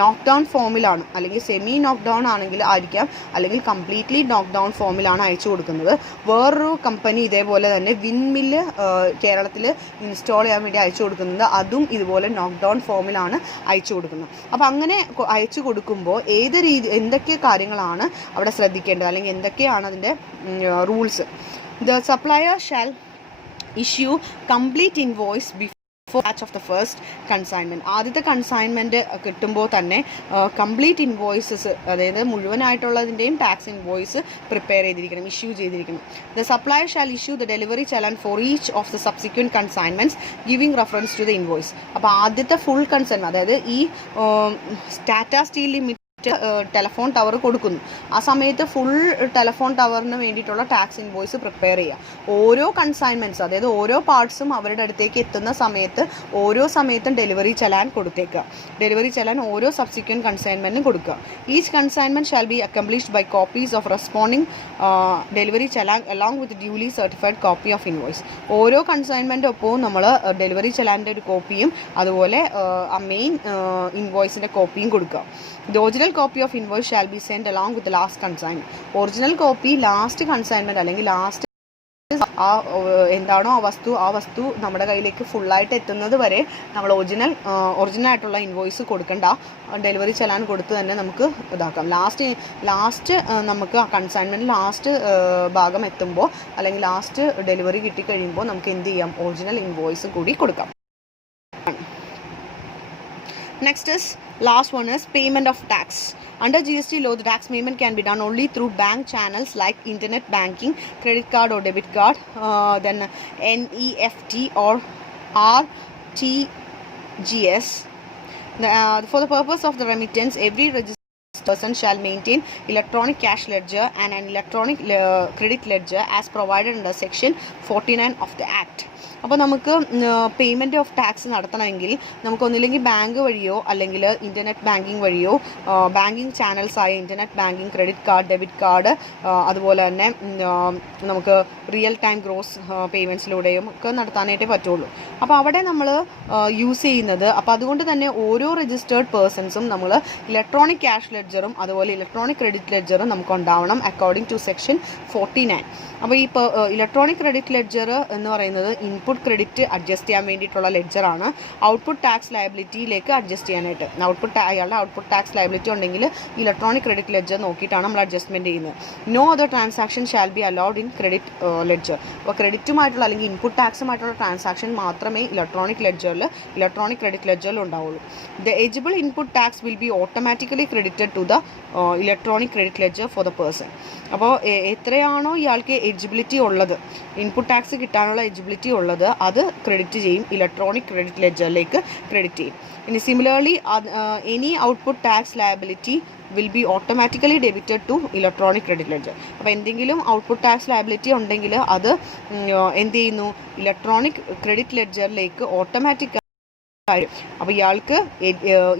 നോക്ക് ഡൗൺ ഫോമിലാണ്, അല്ലെങ്കിൽ സെമി നോക്ക് ഡൗൺ ആണെങ്കിൽ ആയിരിക്കാം, അല്ലെങ്കിൽ കംപ്ലീറ്റ്ലി നോക്ക് ഡൗൺ ഫോമിലാണ് അയച്ചു കൊടുക്കുന്നത്. വേറൊരു കമ്പനി ഇതേപോലെ തന്നെ വിൻമില്ല് കേരളത്തിൽ ഇൻസ്റ്റാൾ ചെയ്യാൻ വേണ്ടി അയച്ചു കൊടുക്കുന്നത്, അതും ഇതുപോലെ നോക്ക് ഡൗൺ ഫോമിലാണ് അയച്ചു കൊടുക്കുന്നത്. അപ്പോൾ അങ്ങനെ അയച്ചു കൊടുക്കുമ്പോൾ എന്തൊക്കെ കാര്യങ്ങളാണ് അവിടെ ശ്രദ്ധിക്കേണ്ടത്, അല്ലെങ്കിൽ എന്തൊക്കെയാണ് അതിൻ്റെ rules? The supplier shall issue complete invoice batch of the first consignment. ആദ്യത്തെ കൺസൈൻമെൻറ്റ് കിട്ടുമ്പോൾ തന്നെ കംപ്ലീറ്റ് ഇൻവോയ്സസ്, അതായത് മുഴുവനായിട്ടുള്ളതിൻ്റെയും ടാക്സ് ഇൻവോയ്സ് പ്രിപ്പയർ ചെയ്തിരിക്കണം, ഇഷ്യൂ ചെയ്തിരിക്കണം. The supplier shall issue the delivery challan for each of the subsequent consignments giving reference to the invoice. അപ്പോൾ ആദ്യത്തെ ഫുൾ കൺസൈൻമെൻറ്റ്, അതായത് ഈ Tata steel limited telephone tower കൊടുക്കുന്നു, ആ സമയത്ത് ഫുൾ ടെലഫോൺ ടവറിന് വേണ്ടിയിട്ടുള്ള ടാക്സ് ഇൻവോയ്സ് പ്രിപ്പയർ ചെയ്യുക. ഓരോ കൺസൈൻമെൻറ്റ്സ്, അതായത് ഓരോ പാർട്സും അവരുടെ അടുത്തേക്ക് എത്തുന്ന സമയത്ത് ഓരോ സമയത്തും ഡെലിവറി ചലാൻ കൊടുത്തേക്കുക. ഡെലിവറി ചലാൻ ഓരോ സബ്സിക്വൻറ്റ് കൺസൈൻമെൻറ്റിനും കൊടുക്കുക. Each consignment shall be accomplished by copies of responding delivery challan along with duly certified copy of invoice. ഓരോ കൺസൈൻമെൻറ്റ് ഒപ്പവും നമ്മൾ ഡെലിവറി ചലാൻ്റെ ഒരു കോപ്പിയും അതുപോലെ ആ മെയിൻ ഇൻവോയ്സിൻ്റെ കോപ്പിയും കൊടുക്കുക. The original copy of invoice shall be sent along with the last consignment. Original copy last consignment അല്ലെങ്കിൽ ലാസ്റ്റ് എന്താണോ ആ വസ്തു നമ്മുടെ കയ്യിലേക്ക് ഫുള്ളായിട്ട് എത്തുന്നത് വരെ നമ്മൾ ഒറിജിനലായിട്ടുള്ള ഇൻവോയ്സ് കൊടുക്കണ്ട, ഡെലിവറി ചലാൻ കൊടുത്ത് തന്നെ നമുക്ക് ഇതാക്കാം. ലാസ്റ്റ് നമുക്ക് ആ കൺസൈൻമെൻറ്റ് ലാസ്റ്റ് ഭാഗം എത്തുമ്പോൾ അല്ലെങ്കിൽ ലാസ്റ്റ് ഡെലിവറി കിട്ടിക്കഴിയുമ്പോൾ നമുക്ക് എന്ത് ചെയ്യാം, ഒറിജിനൽ ഇൻവോയ്സ് കൂടി കൊടുക്കാം. Next is last one is payment of tax. Under GST law, the tax payment can be done only through bank channels like internet banking, credit card or debit card, then NEFT or RTGS. For the purpose of the remittance, every registered person shall maintain electronic cash ledger and an electronic credit ledger as provided under section 49 of the Act. അപ്പോൾ നമുക്ക് പേയ്മെൻറ്റ് ഓഫ് ടാക്സ് നടത്തണമെങ്കിൽ നമുക്കൊന്നില്ലെങ്കിൽ ബാങ്ക് വഴിയോ അല്ലെങ്കിൽ ഇൻ്റർനെറ്റ് ബാങ്കിങ് വഴിയോ, ബാങ്കിങ് ചാനൽസായ internet banking, credit card, debit card, അതുപോലെ തന്നെ നമുക്ക് റിയൽ ടൈം ഗ്രോസ് പേയ്മെൻറ്റ്സിലൂടെയും ഒക്കെ നടത്താനായിട്ടേ പറ്റുള്ളൂ. അപ്പോൾ അവിടെ നമ്മൾ യൂസ് ചെയ്യുന്നത്, അപ്പോൾ അതുകൊണ്ട് തന്നെ ഓരോ രജിസ്റ്റേർഡ് പേഴ്സൺസും നമ്മൾ ഇലക്ട്രോണിക് ക്യാഷ് ലെഡ്ജറും അതുപോലെ ഇലക്ട്രോണിക് ക്രെഡിറ്റ് ലെഡ്ജറും നമുക്ക് ഉണ്ടാവണം അക്കോർഡിംഗ് ടു സെക്ഷൻ 49. അപ്പോൾ ഈ ഇലക്ട്രോണിക് ക്രെഡിറ്റ് ലെഡ്ജർ എന്ന് പറയുന്നത് ഇൻപുട്ട് ക്രെഡിറ്റ് അഡ്ജസ്റ്റ് ചെയ്യാൻ വേണ്ടിയിട്ടുള്ള ലെഡ്ജറാണ്. ഔട്ട്പുട്ട് ടാക്സ് ലയബിലിറ്റിയിലേക്ക് അഡ്ജസ്റ്റ് ചെയ്യാനായിട്ട് അയാളുടെ ഔട്ട്പുട്ട് ടാക്സ് ലയബിലിറ്റി ഉണ്ടെങ്കിൽ ഇലക്ട്രോണിക് ക്രെഡിറ്റ് ലെഡ്ജർ നോക്കിയിട്ടാണ് നമ്മൾ അഡ്ജസ്റ്റ്മെൻറ്റ് ചെയ്യുന്നത്. No other transaction shall be allowed in credit ledger. അപ്പോൾ ക്രെഡിറ്റുമായിട്ടുള്ള അല്ലെങ്കിൽ ഇൻപുട്ട് ടാക്സുമായിട്ടുള്ള ട്രാൻസാക്ഷൻ മാത്രമേ ഇലക്ട്രോണിക് ക്രെഡിറ്റ് ലെഡ്ജറിൽ ഉണ്ടാവുള്ളൂ. The eligible input tax will be automatically credited to the electronic credit ledger for the person. അപ്പോൾ എത്രയാണോ ഇയാൾക്ക് എലിജിബിലിറ്റി ഉള്ളത്, ഇൻപുട്ട് ടാക്സ് കിട്ടാനുള്ള എലിജിബിലിറ്റി ഉള്ളത്, അത് ക്രെഡിറ്റ് ചെയ്യും, ഇലക്ട്രോണിക് ക്രെഡിറ്റ് ലെഡ്ജറിലേക്ക് ക്രെഡിറ്റ് ചെയ്യും. ഇനി similarly any output tax liability will be automatically debited to electronic credit ledger. അപ്പോൾ എന്തെങ്കിലും ഔട്ട്പുട്ട് ടാക്സ് ലയബിലിറ്റി ഉണ്ടെങ്കിൽ അത് എന്ത് ചെയ്യുന്നു, ഇലക്ട്രോണിക് ക്രെഡിറ്റ് ലെഡ്ജറിലേക്ക് ഓട്ടോമാറ്റിക് കാര്യം. അപ്പോൾ ഇയാൾക്ക്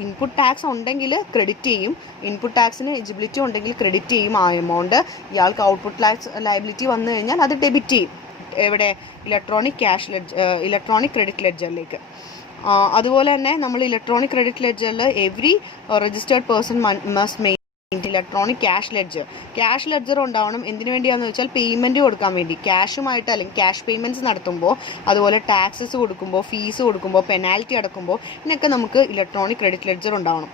ഇൻപുട്ട് ടാക്സ് ഉണ്ടെങ്കിൽ ക്രെഡിറ്റ് ചെയ്യും, ഇൻപുട്ട് ടാക്സിന് എലിജിബിലിറ്റി ഉണ്ടെങ്കിൽ ക്രെഡിറ്റ് ചെയ്യും ആ എമൗണ്ട്. ഇയാൾക്ക് ഔട്ട്പുട്ട് ടാക്സ് ലയബിലിറ്റി വന്നു കഴിഞ്ഞാൽ അത് ഡെബിറ്റ് ചെയ്യും. എവിടെ? ഇലക്ട്രോണിക് ക്രെഡിറ്റ് ലെഡ്ജറിലേക്ക്. അതുപോലെ തന്നെ നമ്മൾ ഇലക്ട്രോണിക് ക്രെഡിറ്റ് ലെഡ്ജറിൽ every registered person must main electronic cash ledger ഉണ്ടാവണം. എന്തിനു വേണ്ടിയാണെന്ന് വെച്ചാൽ പേയ്മെൻറ്റ് കൊടുക്കാൻ വേണ്ടി, ക്യാഷുമായിട്ട് അല്ലെങ്കിൽ ക്യാഷ് പേയ്മെൻറ്റ്സ് നടത്തുമ്പോൾ, അതുപോലെ ടാക്സസ് കൊടുക്കുമ്പോൾ, ഫീസ് കൊടുക്കുമ്പോൾ, പെനാൽറ്റി അടക്കുമ്പോൾ, ഇതിനൊക്കെ നമുക്ക് ഇലക്ട്രോണിക് ക്രെഡിറ്റ് ലെഡ്ജർ ഉണ്ടാവണം.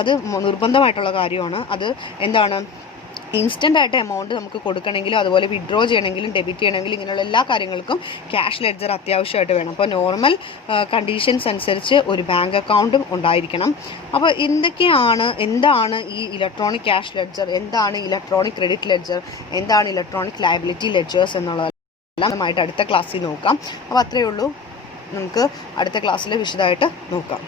അത് നിർബന്ധമായിട്ടുള്ള കാര്യമാണ്. അത് എന്താണ്, ഇൻസ്റ്റൻ്റ് ആയിട്ട് എമൗണ്ട് നമുക്ക് കൊടുക്കണമെങ്കിലും അതുപോലെ വിഡ്രോ ചെയ്യണമെങ്കിലും ഡെബിറ്റ് ചെയ്യണമെങ്കിലും ഇങ്ങനെയുള്ള എല്ലാ കാര്യങ്ങൾക്കും ക്യാഷ് ലെഡ്ജർ അത്യാവശ്യമായിട്ട് വേണം. അപ്പോൾ നോർമൽ കണ്ടീഷൻസ് അനുസരിച്ച് ഒരു ബാങ്ക് അക്കൗണ്ടും ഉണ്ടായിരിക്കണം. അപ്പോൾ എന്താണ് ഈ ഇലക്ട്രോണിക് ക്യാഷ് ലെഡ്ജർ, എന്താണ് ഇലക്ട്രോണിക് ക്രെഡിറ്റ് ലെഡ്ജർ, എന്താണ് ഇലക്ട്രോണിക് ലയബിലിറ്റി ലെഡ്ജേഴ്സ് എന്നുള്ളതെല്ലാം നന്നായിട്ട് അടുത്ത ക്ലാസ്സിൽ നോക്കാം. അപ്പോൾ അത്രയേ ഉള്ളൂ, നമുക്ക് അടുത്ത ക്ലാസ്സിൽ വിശദമായിട്ട് നോക്കാം.